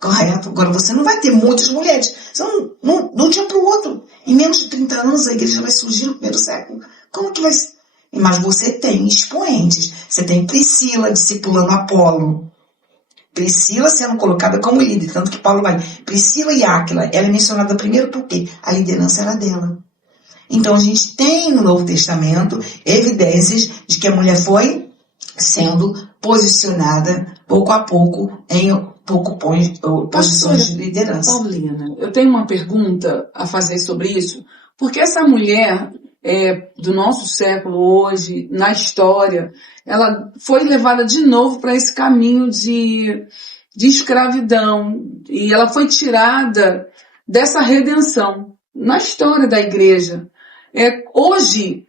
Correto? Agora você não vai ter muitas mulheres. De um dia para o outro. Em menos de 30 anos a igreja vai surgir no primeiro século. Como que vai ser? Mas você tem expoentes. Você tem Priscila discipulando Apolo. Priscila sendo colocada como líder. Tanto que Paulo vai. Priscila e Áquila. Ela é mencionada primeiro porque a liderança era dela. Então a gente tem no Novo Testamento evidências de que a mulher foi sendo posicionada pouco a pouco em posições de liderança. Paulina, eu tenho uma pergunta a fazer sobre isso, porque essa mulher do nosso século hoje, na história, ela foi levada de novo para esse caminho de escravidão, e ela foi tirada dessa redenção na história da igreja. Hoje,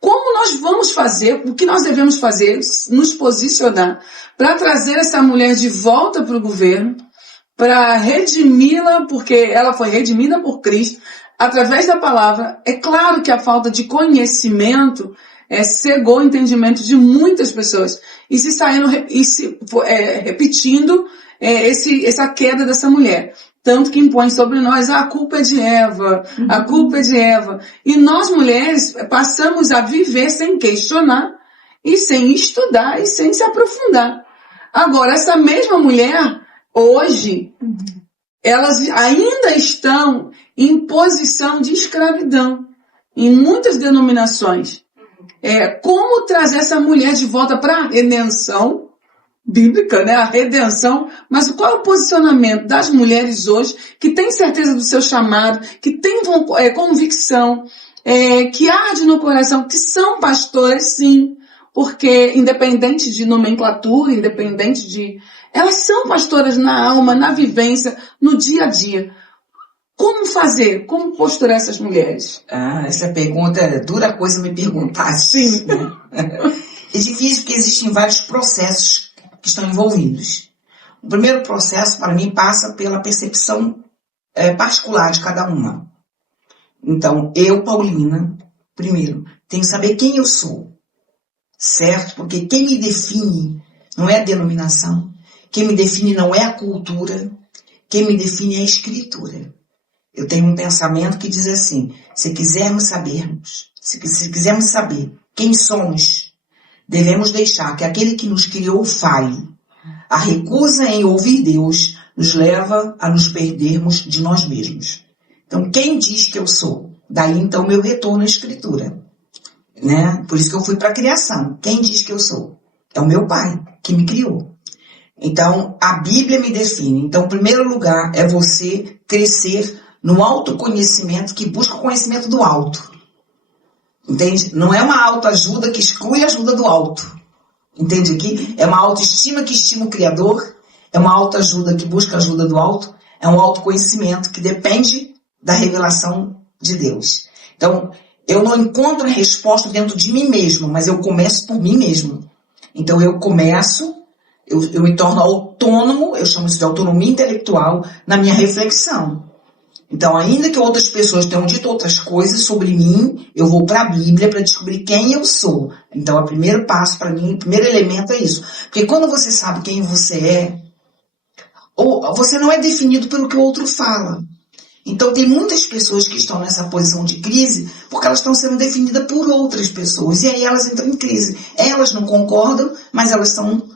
como nós vamos fazer, o que nós devemos fazer, nos posicionar para trazer essa mulher de volta para o governo, para redimi-la, porque ela foi redimida por Cristo, através da palavra. É claro que a falta de conhecimento cegou o entendimento de muitas pessoas e repetindo essa queda dessa mulher. Tanto que impõe sobre nós, a culpa é de Eva, a culpa é de Eva. E nós mulheres passamos a viver sem questionar e sem estudar e sem se aprofundar. Agora, essa mesma mulher, hoje, elas ainda estão em posição de escravidão em muitas denominações. Como trazer essa mulher de volta para a redenção bíblica, né? A redenção. Mas qual é o posicionamento das mulheres hoje que têm certeza do seu chamado, que têm convicção, que arde no coração, que são pastores, sim, porque independente de nomenclatura, independente de... Elas são pastoras na alma, na vivência, no dia a dia. Como fazer? Como posturar essas mulheres? Essa pergunta é dura coisa me perguntar. Sim. É difícil porque existem vários processos que estão envolvidos. O primeiro processo, para mim, passa pela percepção particular de cada uma. Então, eu, Paulina, primeiro, tenho que saber quem eu sou, certo? Porque quem me define não é a denominação, quem me define não é a cultura, quem me define é a escritura. Eu tenho um pensamento que diz assim, se quisermos saber quem somos, devemos deixar que aquele que nos criou fale. A recusa em ouvir Deus nos leva a nos perdermos de nós mesmos. Então, quem diz que eu sou? Daí, então, meu retorno à escritura. Né? Por isso que eu fui para a criação. Quem diz que eu sou? É o meu pai, que me criou. Então, a Bíblia me define. Então, em primeiro lugar, é você crescer no autoconhecimento que busca o conhecimento do alto. Entende? Não é uma autoajuda que exclui a ajuda do alto. Entende aqui? É uma autoestima que estima o Criador. É uma autoajuda que busca a ajuda do alto. É um autoconhecimento que depende da revelação de Deus. Então, eu não encontro a resposta dentro de mim mesmo, mas eu começo por mim mesmo. Então, eu me torno autônomo, eu chamo isso de autonomia intelectual, na minha reflexão. Então, ainda que outras pessoas tenham dito outras coisas sobre mim, eu vou para a Bíblia para descobrir quem eu sou. Então, o primeiro passo para mim, o primeiro elemento é isso. Porque quando você sabe quem você é, ou você não é definido pelo que o outro fala. Então, tem muitas pessoas que estão nessa posição de crise porque elas estão sendo definidas por outras pessoas. E aí elas entram em crise. Elas não concordam, mas elas são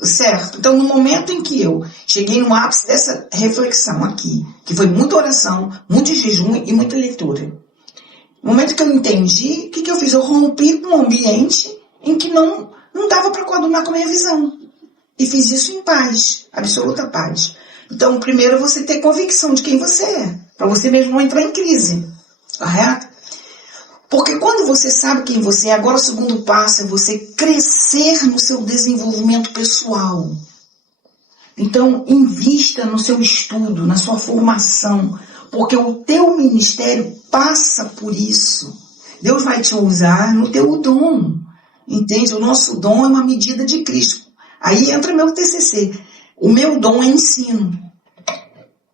certo. Então, no momento em que eu cheguei no ápice dessa reflexão aqui, que foi muita oração, muito jejum e muita leitura. No momento que eu entendi, o que eu fiz? Eu rompi com um ambiente em que não dava para coadunar com a minha visão. E fiz isso em paz, absoluta paz. Então, primeiro você ter convicção de quem você é, para você mesmo não entrar em crise, correto? Porque quando você sabe quem você é, agora o segundo passo é você crescer no seu desenvolvimento pessoal. Então, invista no seu estudo, na sua formação, porque o teu ministério passa por isso. Deus vai te usar no teu dom, entende? O nosso dom é uma medida de Cristo. Aí entra meu TCC. O meu dom é ensino.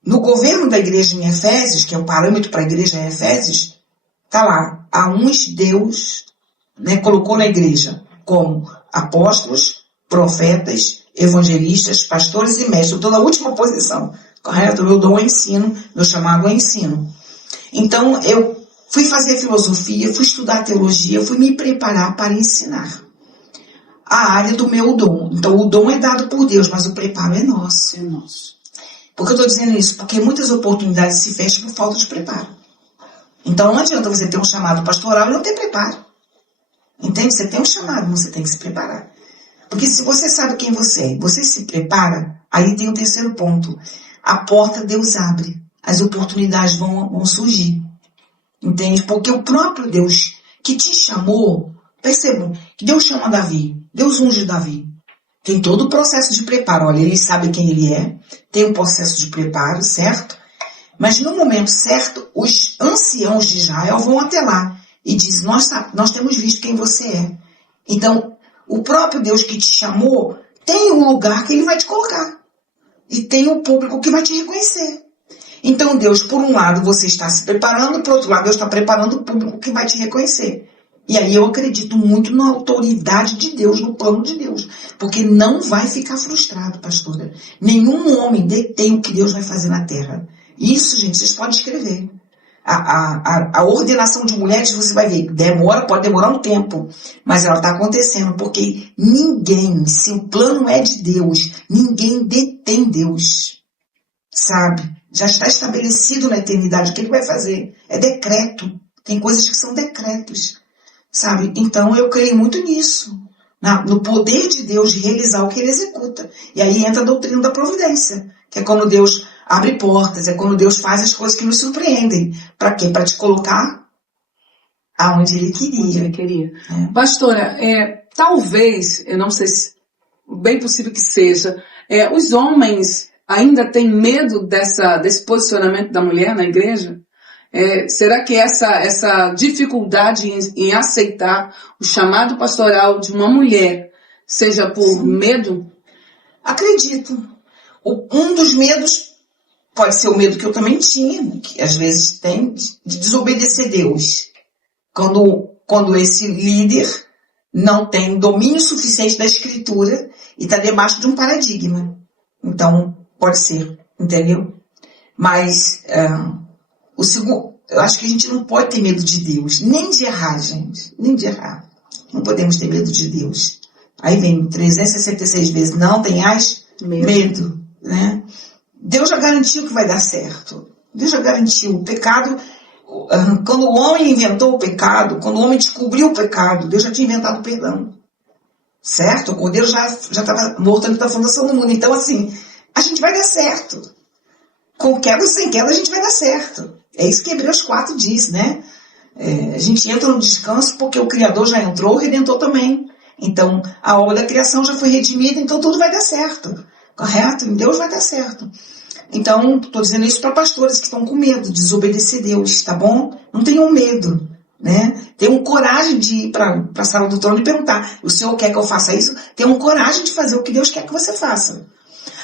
No governo da igreja em Efésios, que é o parâmetro para a igreja em Efésios, está lá, a uns Deus, né, colocou na igreja como apóstolos, profetas, evangelistas, pastores e mestres. Eu estou na última posição, correto? Meu dom é ensino, meu chamado é ensino. Então, eu fui fazer filosofia, fui estudar teologia, fui me preparar para ensinar a área do meu dom. Então, o dom é dado por Deus, mas o preparo é nosso. É nosso. Por que eu estou dizendo isso? Porque muitas oportunidades se fecham por falta de preparo. Então, não adianta você ter um chamado pastoral e não ter preparo. Entende? Você tem um chamado, mas você tem que se preparar. Porque se você sabe quem você é, você se prepara, aí tem o terceiro ponto. A porta Deus abre. As oportunidades vão surgir. Entende? Porque o próprio Deus que te chamou, percebam que Deus chama Davi, Deus unge Davi. Tem todo o processo de preparo. Olha, ele sabe quem ele é, tem um processo de preparo, certo? Mas no momento certo, os anciãos de Israel vão até lá e dizem, nós temos visto quem você é. Então, o próprio Deus que te chamou tem um lugar que ele vai te colocar. E tem um público que vai te reconhecer. Então, Deus, por um lado, você está se preparando, por outro lado, Deus está preparando o público que vai te reconhecer. E aí eu acredito muito na autoridade de Deus, no plano de Deus. Porque não vai ficar frustrado, pastora. Nenhum homem detém o que Deus vai fazer na terra. Isso, gente, vocês podem escrever. A ordenação de mulheres, você vai ver, pode demorar um tempo, mas ela está acontecendo, porque ninguém, se o plano é de Deus, ninguém detém Deus. sabe? Já está estabelecido na eternidade. O que ele vai fazer? É decreto. Tem coisas que são decretos, sabe? Então eu creio muito nisso. No poder de Deus de realizar o que ele executa. E aí entra a doutrina da providência, que é quando Deus abre portas, é quando Deus faz as coisas que nos surpreendem. Para quê? Para te colocar aonde ele queria. Onde ele queria. Pastora, talvez, eu não sei se, bem possível que seja, os homens ainda têm medo desse posicionamento da mulher na igreja? Será que essa dificuldade em aceitar o chamado pastoral de uma mulher seja por Sim. medo? Acredito. Um dos medos pode ser o medo que eu também tinha, que às vezes tem, de desobedecer Deus. Quando esse líder não tem domínio suficiente da escritura e está debaixo de um paradigma. Então, pode ser, entendeu? Mas eu acho que a gente não pode ter medo de Deus, nem de errar, gente, nem de errar. Não podemos ter medo de Deus. Aí vem 366 vezes, não tenhais medo, né? Deus já garantiu que vai dar certo. Deus já garantiu. O pecado, quando o homem inventou o pecado, quando o homem descobriu o pecado, Deus já tinha inventado o perdão. Certo? O Cordeiro já estava morto antes da fundação do mundo. Então, assim, a gente vai dar certo. Com queda ou sem queda, a gente vai dar certo. É isso que Hebreus 4 diz, né? A gente entra no descanso porque o Criador já entrou, o Redentor também. Então, a obra da criação já foi redimida, então tudo vai dar certo. Correto? Em Deus vai dar certo. Então, estou dizendo isso para pastores que estão com medo de desobedecer Deus, tá bom? Não tenham medo, né? Tenham coragem de ir para a sala do trono e perguntar, o Senhor quer que eu faça isso? Tenham coragem de fazer o que Deus quer que você faça.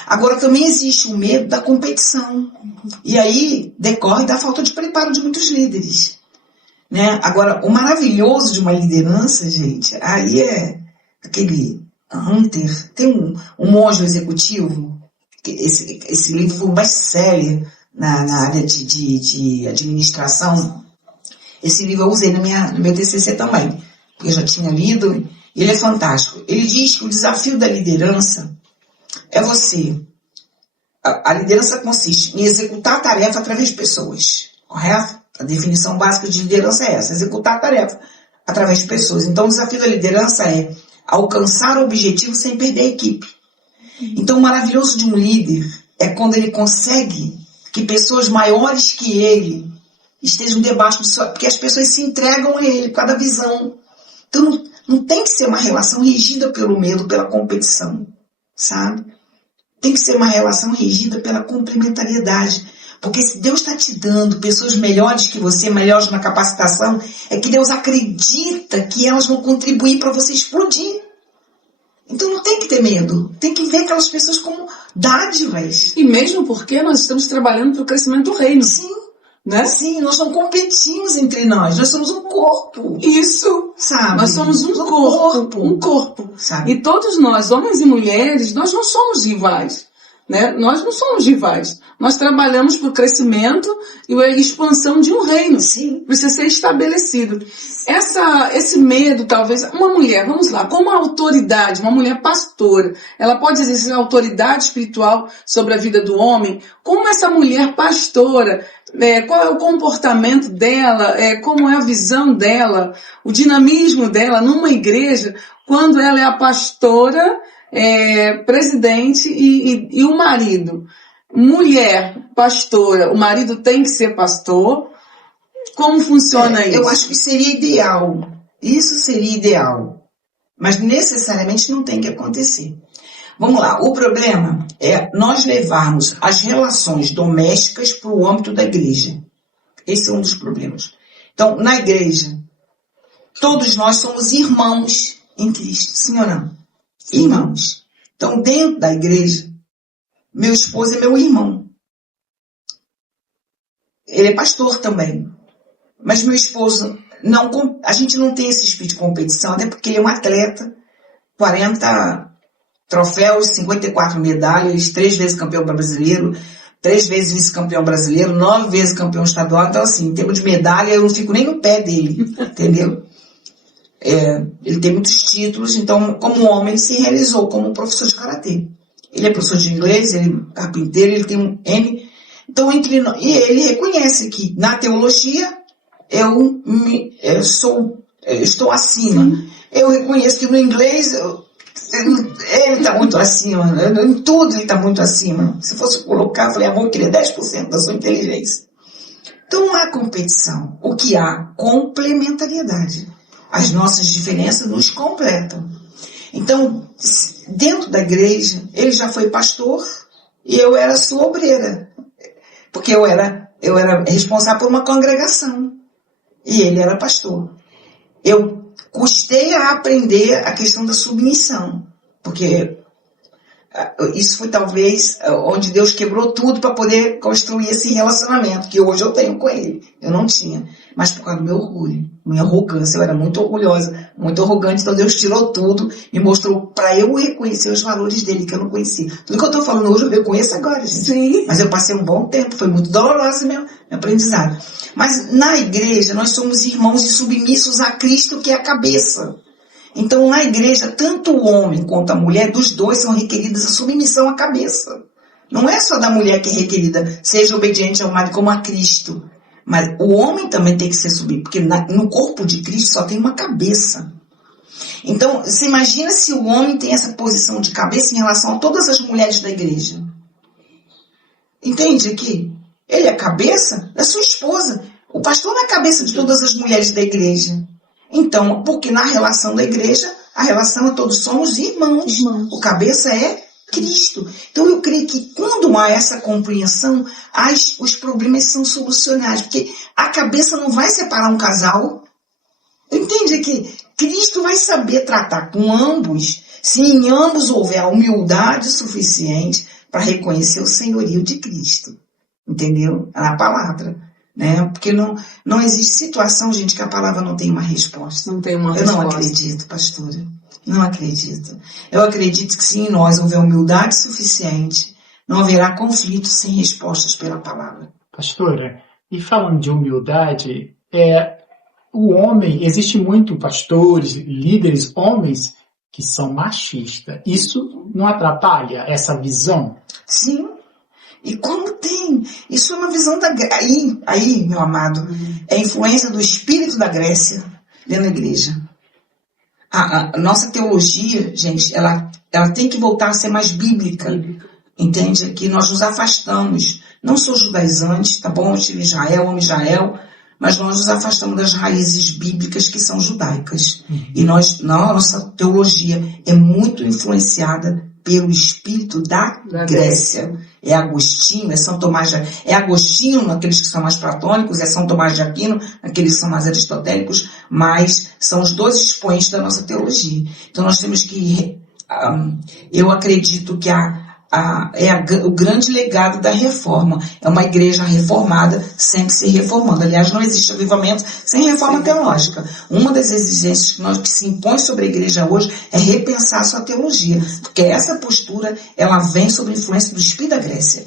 Agora, também existe o medo da competição. E aí, decorre da falta de preparo de muitos líderes. Né? Agora, o maravilhoso de uma liderança, gente, aí é aquele Hunter. Tem um monge executivo, esse livro foi um best-seller na área de administração. Esse livro eu usei no meu TCC também, porque eu já tinha lido. Ele é fantástico. Ele diz que o desafio da liderança é você. A liderança consiste em executar a tarefa através de pessoas, correto? A definição básica de liderança é essa, executar a tarefa através de pessoas. Então, o desafio da liderança é alcançar o objetivo sem perder a equipe. Então, o maravilhoso de um líder é quando ele consegue que pessoas maiores que ele estejam debaixo de sua... Porque as pessoas se entregam a ele por causa da visão. Então, não tem que ser uma relação regida pelo medo, pela competição, sabe? Tem que ser uma relação regida pela complementariedade. Porque se Deus está te dando pessoas melhores que você, melhores na capacitação, é que Deus acredita que elas vão contribuir para você explodir. Então não tem que ter medo. Tem que ver aquelas pessoas como dádivas. E mesmo porque nós estamos trabalhando para o crescimento do reino. Sim. Né? Sim, nós não competimos entre nós somos um corpo. Isso, sabe? Nós somos um corpo. Sabe? E todos nós, homens e mulheres, nós não somos rivais. Né? Nós não somos rivais. Nós trabalhamos para o crescimento e a expansão de um reino. Sim. Precisa ser estabelecido. Esse medo, talvez, uma mulher, vamos lá, como autoridade, uma mulher pastora, ela pode exercer autoridade espiritual sobre a vida do homem? Como essa mulher pastora, qual é o comportamento dela, como é a visão dela, o dinamismo dela numa igreja, quando ela é a pastora, presidente e o marido? Mulher pastora, o marido tem que ser pastor? Como funciona isso? Eu acho que seria ideal. Isso seria ideal. Mas necessariamente não tem que acontecer. Vamos lá. O problema é nós levarmos as relações domésticas para o âmbito da igreja. Esse é um dos problemas. Então, na igreja, todos nós somos irmãos em Cristo. Sim ou não? Irmãos. Então, dentro da igreja, meu esposo é meu irmão. Ele é pastor também. Mas meu esposo, a gente não tem esse espírito de competição, até porque ele é um atleta, 40 troféus, 54 medalhas, 3 vezes campeão brasileiro, 3 vezes vice-campeão brasileiro, 9 vezes campeão estadual. Então, assim, em termos de medalha, eu não fico nem no pé dele, entendeu? Ele tem muitos títulos, então, como homem, ele se realizou como um professor de karatê. Ele é professor de inglês, ele é carpinteiro, ele tem um M. Então, e ele reconhece que na teologia eu estou acima. Sim. Eu reconheço que no inglês ele está muito acima. Em tudo ele está muito acima. Se fosse colocar, eu falei, amor, eu queria 10% da sua inteligência. Então não há competição. O que há? Complementariedade. As nossas diferenças nos completam. Então, dentro da igreja, ele já foi pastor e eu era sua obreira. Porque eu era responsável por uma congregação. E ele era pastor. Eu custei a aprender a questão da submissão. Porque isso foi talvez onde Deus quebrou tudo para poder construir esse relacionamento que hoje eu tenho com ele. Eu não tinha. Mas por causa do meu orgulho, minha arrogância, eu era muito orgulhosa, muito arrogante, então Deus tirou tudo e mostrou para eu reconhecer os valores dele que eu não conhecia. Tudo que eu estou falando hoje eu reconheço agora, gente. Sim. Mas eu passei um bom tempo, foi muito doloroso meu aprendizado. Mas na igreja nós somos irmãos e submissos a Cristo, que é a cabeça. Então na igreja, tanto o homem quanto a mulher, dos dois são requeridas a submissão à cabeça. Não é só da mulher que é requerida, seja obediente ao marido como a Cristo. Mas o homem também tem que ser subido, porque no corpo de Cristo só tem uma cabeça. Então, você imagina se o homem tem essa posição de cabeça em relação a todas as mulheres da igreja. Entende aqui? Ele é a cabeça da sua esposa. O pastor não é a cabeça de todas as mulheres da igreja. Então, porque na relação da igreja, a relação é todos somos irmãos. O cabeça é Cristo. Então eu creio que quando há essa compreensão, os problemas são solucionados, porque a cabeça não vai separar um casal. Entende que Cristo vai saber tratar com ambos, se em ambos houver a humildade suficiente para reconhecer o senhorio de Cristo. Entendeu? Na palavra. Né? Porque não existe situação, gente, que a palavra não tem uma resposta. Não tem uma resposta. Eu não acredito, pastora. Não acredito. Eu acredito que se em nós houver humildade suficiente, não haverá conflito sem respostas pela palavra. Pastora, e falando de humildade, o homem, existe muito pastores, líderes, homens que são machistas. Isso não atrapalha essa visão? Sim. E como tem? Isso é uma visão da Grécia. Aí, meu amado, é a influência do espírito da Grécia dentro da igreja. A nossa teologia, gente, ela tem que voltar a ser mais bíblica. Entende? Que nós nos afastamos. Não sou judaizante, tá bom? Eu tive Israel, amo Israel, mas nós nos afastamos das raízes bíblicas que são judaicas. E nossa teologia é muito influenciada pelo espírito da Grécia. É Agostinho, é São Tomás de Aquino, é Agostinho naqueles que são mais platônicos, é São Tomás de Aquino naqueles que são mais aristotélicos, mas são os dois expoentes da nossa teologia. Então nós temos que, eu acredito que o grande legado da reforma é uma igreja reformada sempre se reformando. Aliás, não existe avivamento sem reforma teológica. Uma das exigências que se impõe sobre a igreja hoje é repensar a sua teologia, porque essa postura ela vem sob a influência do espírito da Grécia.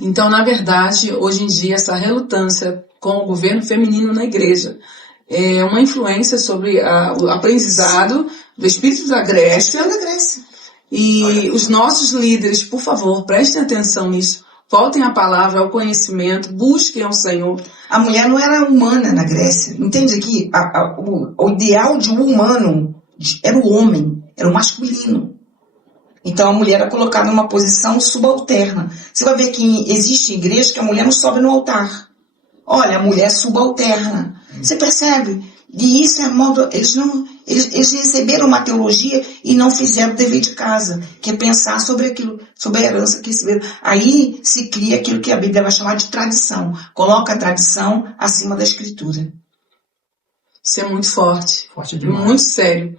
Então, na verdade, hoje em dia, essa relutância com o governo feminino na igreja é uma influência sobre o aprendizado do espírito da Grécia. E os nossos líderes, por favor, prestem atenção nisso. Voltem à palavra, ao conhecimento, busquem ao Senhor. A mulher não era humana na Grécia. Entende aqui? O ideal de um humano era o homem, era o masculino. Então a mulher era colocada numa posição subalterna. Você vai ver que existe igreja que a mulher não sobe no altar. Olha, a mulher subalterna. Você percebe? E isso é modo... Eles receberam uma teologia e não fizeram o dever de casa, que é pensar sobre aquilo, sobre a herança que receberam. Aí se cria aquilo que a Bíblia vai chamar de tradição. Coloca a tradição acima da Escritura. Isso é muito forte. Forte demais. Muito sério.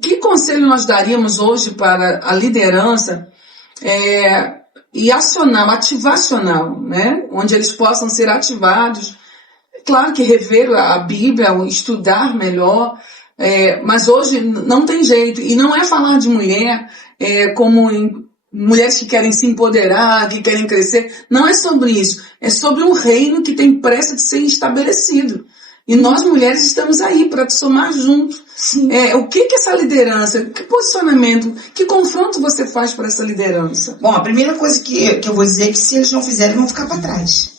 Que conselho nós daríamos hoje para a liderança e ativacional, né? Onde eles possam ser ativados. Claro que rever a Bíblia, estudar melhor, mas hoje não tem jeito. E não é falar de mulher como mulheres que querem se empoderar, que querem crescer. Não é sobre isso. É sobre um reino que tem pressa de ser estabelecido. E nós mulheres estamos aí para somar junto. Sim. O que essa liderança, que posicionamento, que confronto você faz para essa liderança? Bom, a primeira coisa que eu vou dizer é que se eles não fizerem, vão ficar para trás.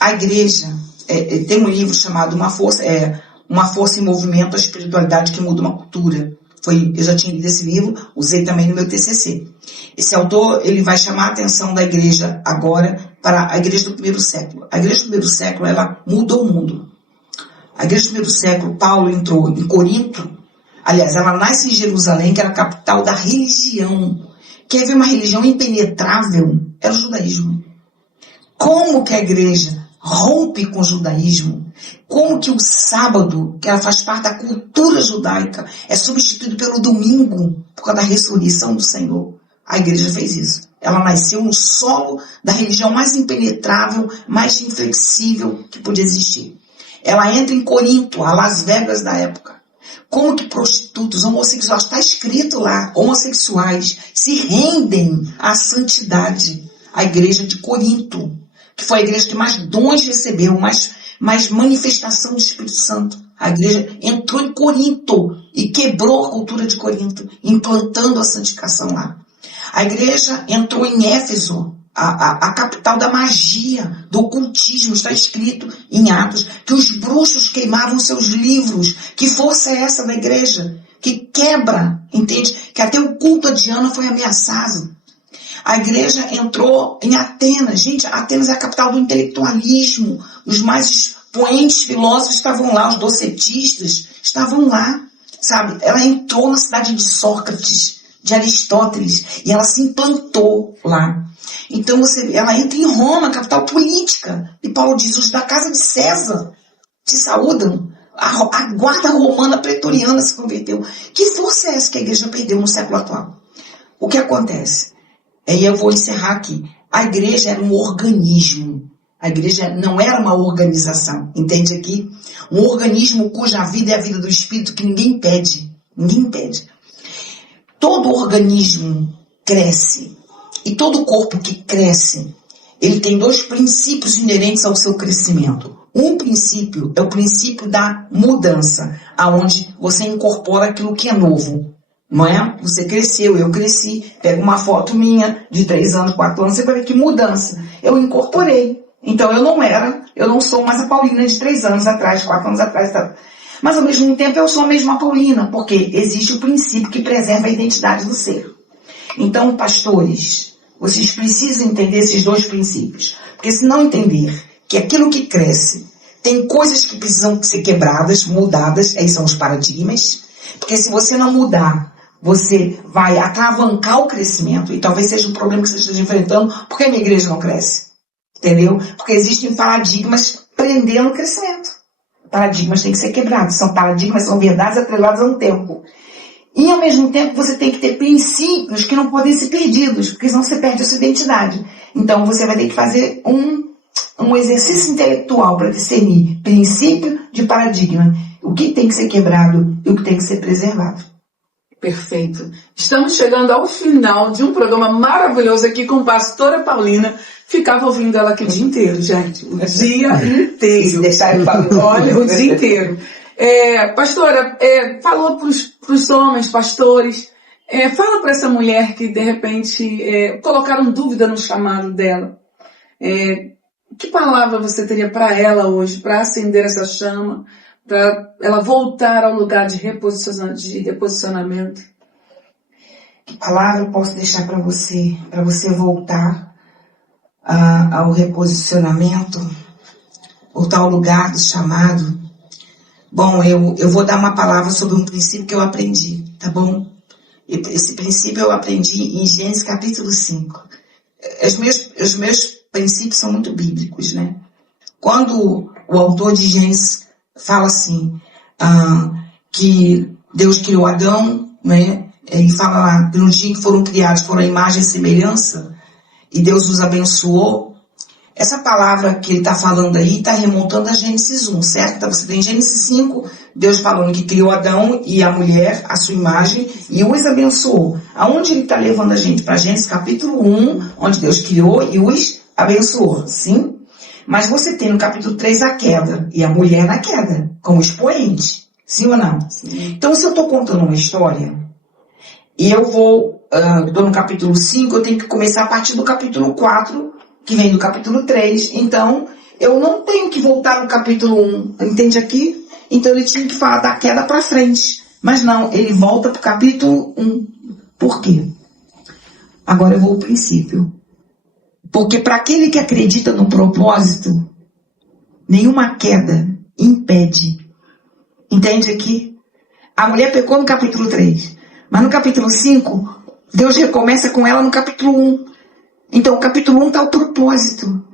A igreja, tem um livro chamado Uma Força em Movimento, a Espiritualidade que Muda uma Cultura. Eu já tinha lido esse livro, usei também no meu TCC. Esse autor, ele vai chamar a atenção da igreja agora para a igreja do primeiro século. A igreja do primeiro século, ela mudou o mundo. A igreja do primeiro século, Paulo entrou em Corinto, aliás, ela nasce em Jerusalém, que era a capital da religião. Quer ver uma religião impenetrável? Era o judaísmo. Como que a igreja rompe com o judaísmo? Como que o sábado, que ela faz parte da cultura judaica, é substituído pelo domingo por causa da ressurreição do Senhor? A igreja fez isso. Ela nasceu no solo da religião mais impenetrável, mais inflexível que podia existir. Ela entra em Corinto, a Las Vegas da época. Como que prostitutos, homossexuais, está escrito lá, homossexuais se rendem à santidade. A igreja de Corinto, que foi a igreja que mais dons recebeu, mais manifestação do Espírito Santo. A igreja entrou em Corinto e quebrou a cultura de Corinto, implantando a santificação lá. A igreja entrou em Éfeso, a capital da magia, do ocultismo. Está escrito em Atos que os bruxos queimavam seus livros. Que força é essa da igreja? Que quebra, entende? Que até o culto a Diana foi ameaçado. A igreja entrou em Atenas. Gente, Atenas é a capital do intelectualismo. Os mais expoentes filósofos estavam lá, os docetistas estavam lá, sabe? Ela entrou na cidade de Sócrates, de Aristóteles, e ela se implantou lá. Então ela entra em Roma, capital política. E Paulo diz, os da casa de César te saúdam. A guarda romana pretoriana se converteu. Que força é essa que a igreja perdeu no século atual? O que acontece? E eu vou encerrar aqui. A igreja era um organismo. A igreja não era uma organização. Entende aqui? Um organismo cuja vida é a vida do Espírito, que ninguém impede. Ninguém impede. Todo organismo cresce. E todo corpo que cresce, ele tem dois princípios inerentes ao seu crescimento. Um princípio é o princípio da mudança, aonde você incorpora aquilo que é novo. Não é? Você cresceu, eu cresci. Pega uma foto minha de 3 anos, 4 anos, você vai ver que mudança. Eu incorporei. Então eu não sou mais a Paulina de 3 anos atrás, 4 anos atrás. Tá? Mas ao mesmo tempo eu sou a mesma Paulina, porque existe o princípio que preserva a identidade do ser. Então, pastores, vocês precisam entender esses dois princípios. Porque se não entender que aquilo que cresce tem coisas que precisam ser quebradas, mudadas, aí são os paradigmas. Porque se você não mudar, você vai atravancar o crescimento, e talvez seja um problema que você esteja enfrentando, porque a minha igreja não cresce. Entendeu? Porque existem paradigmas prendendo o crescimento. Paradigmas têm que ser quebrados. Paradigmas são verdades atreladas a um tempo. E ao mesmo tempo você tem que ter princípios que não podem ser perdidos, porque senão você perde a sua identidade. Então você vai ter que fazer um exercício intelectual para discernir princípio de paradigma. O que tem que ser quebrado e o que tem que ser preservado. Perfeito. Estamos chegando ao final de um programa maravilhoso aqui com a pastora Paulina. Ficava ouvindo ela aqui o dia inteiro, gente. O dia inteiro. Se deixar eu falar. Olha, o dia inteiro. Pastora, falou para os homens, pastores, fala para essa mulher que de repente colocaram dúvida no chamado dela. Que palavra você teria para ela hoje, para acender essa chama, para ela voltar ao lugar de reposicionamento? Que palavra eu posso deixar para você voltar ao reposicionamento, voltar ao lugar do chamado? Bom, eu vou dar uma palavra sobre um princípio que eu aprendi, tá bom? Esse princípio eu aprendi em Gênesis capítulo 5. Os meus princípios são muito bíblicos, né? Quando o autor de Gênesis fala assim, que Deus criou Adão, né? Ele fala lá, no dia que foram criados, foram a imagem e semelhança, e Deus os abençoou. Essa palavra que ele está falando aí está remontando a Gênesis 1, certo? Então você tem Gênesis 5, Deus falando que criou Adão e a mulher, a sua imagem, e os abençoou. Aonde ele está levando a gente? Para Gênesis capítulo 1, onde Deus criou e os abençoou, sim? Mas você tem no capítulo 3 a queda, e a mulher na queda, como expoente. Sim ou não? Sim. Então, se eu estou contando uma história, e eu estou no capítulo 5, eu tenho que começar a partir do capítulo 4, que vem do capítulo 3. Então, eu não tenho que voltar no capítulo 1, entende aqui? Então, ele tinha que falar da queda para frente. Mas não, ele volta para o capítulo 1. Por quê? Agora eu vou ao princípio. Porque para aquele que acredita no propósito, nenhuma queda impede. Entende aqui? A mulher pecou no capítulo 3. Mas no capítulo 5, Deus recomeça com ela no capítulo 1. Então o capítulo 1 está o propósito.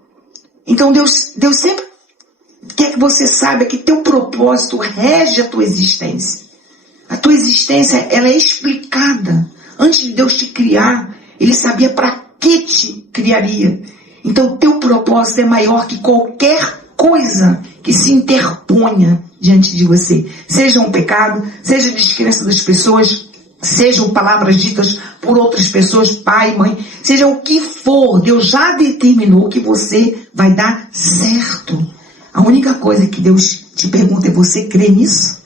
Então Deus sempre quer que você saiba que teu propósito rege a tua existência. A tua existência, ela é explicada. Antes de Deus te criar, Ele sabia para que te criaria. Então, o teu propósito é maior que qualquer coisa que se interponha diante de você. Seja um pecado, seja descrença das pessoas, sejam palavras ditas por outras pessoas, pai, mãe, seja o que for, Deus já determinou que você vai dar certo. A única coisa que Deus te pergunta é: você crê nisso?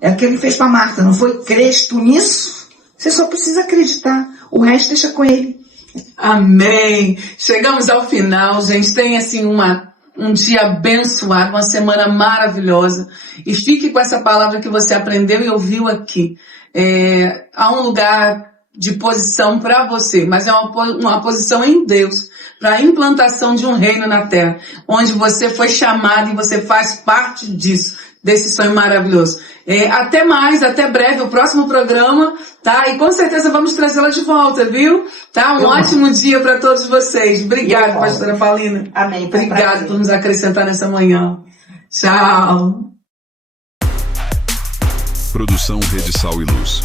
É o que Ele fez para Marta, não foi? Crês tu nisso? Você só precisa acreditar. O resto deixa com Ele. Amém. Chegamos ao final, gente. Tem assim um dia abençoado, uma semana maravilhosa. E fique com essa palavra que você aprendeu e ouviu aqui. Há um lugar de posição para você, mas é uma posição em Deus, para a implantação de um reino na terra, onde você foi chamado e você faz parte disso, desse sonho maravilhoso. Até mais, até breve, o próximo programa, tá? E com certeza vamos trazê-la de volta, viu? Tá? Ótimo dia para todos vocês. Obrigada, pastora Paulina. Amém. Obrigada por nos acrescentar nessa manhã. Tchau. Produção Rede Sal e Luz.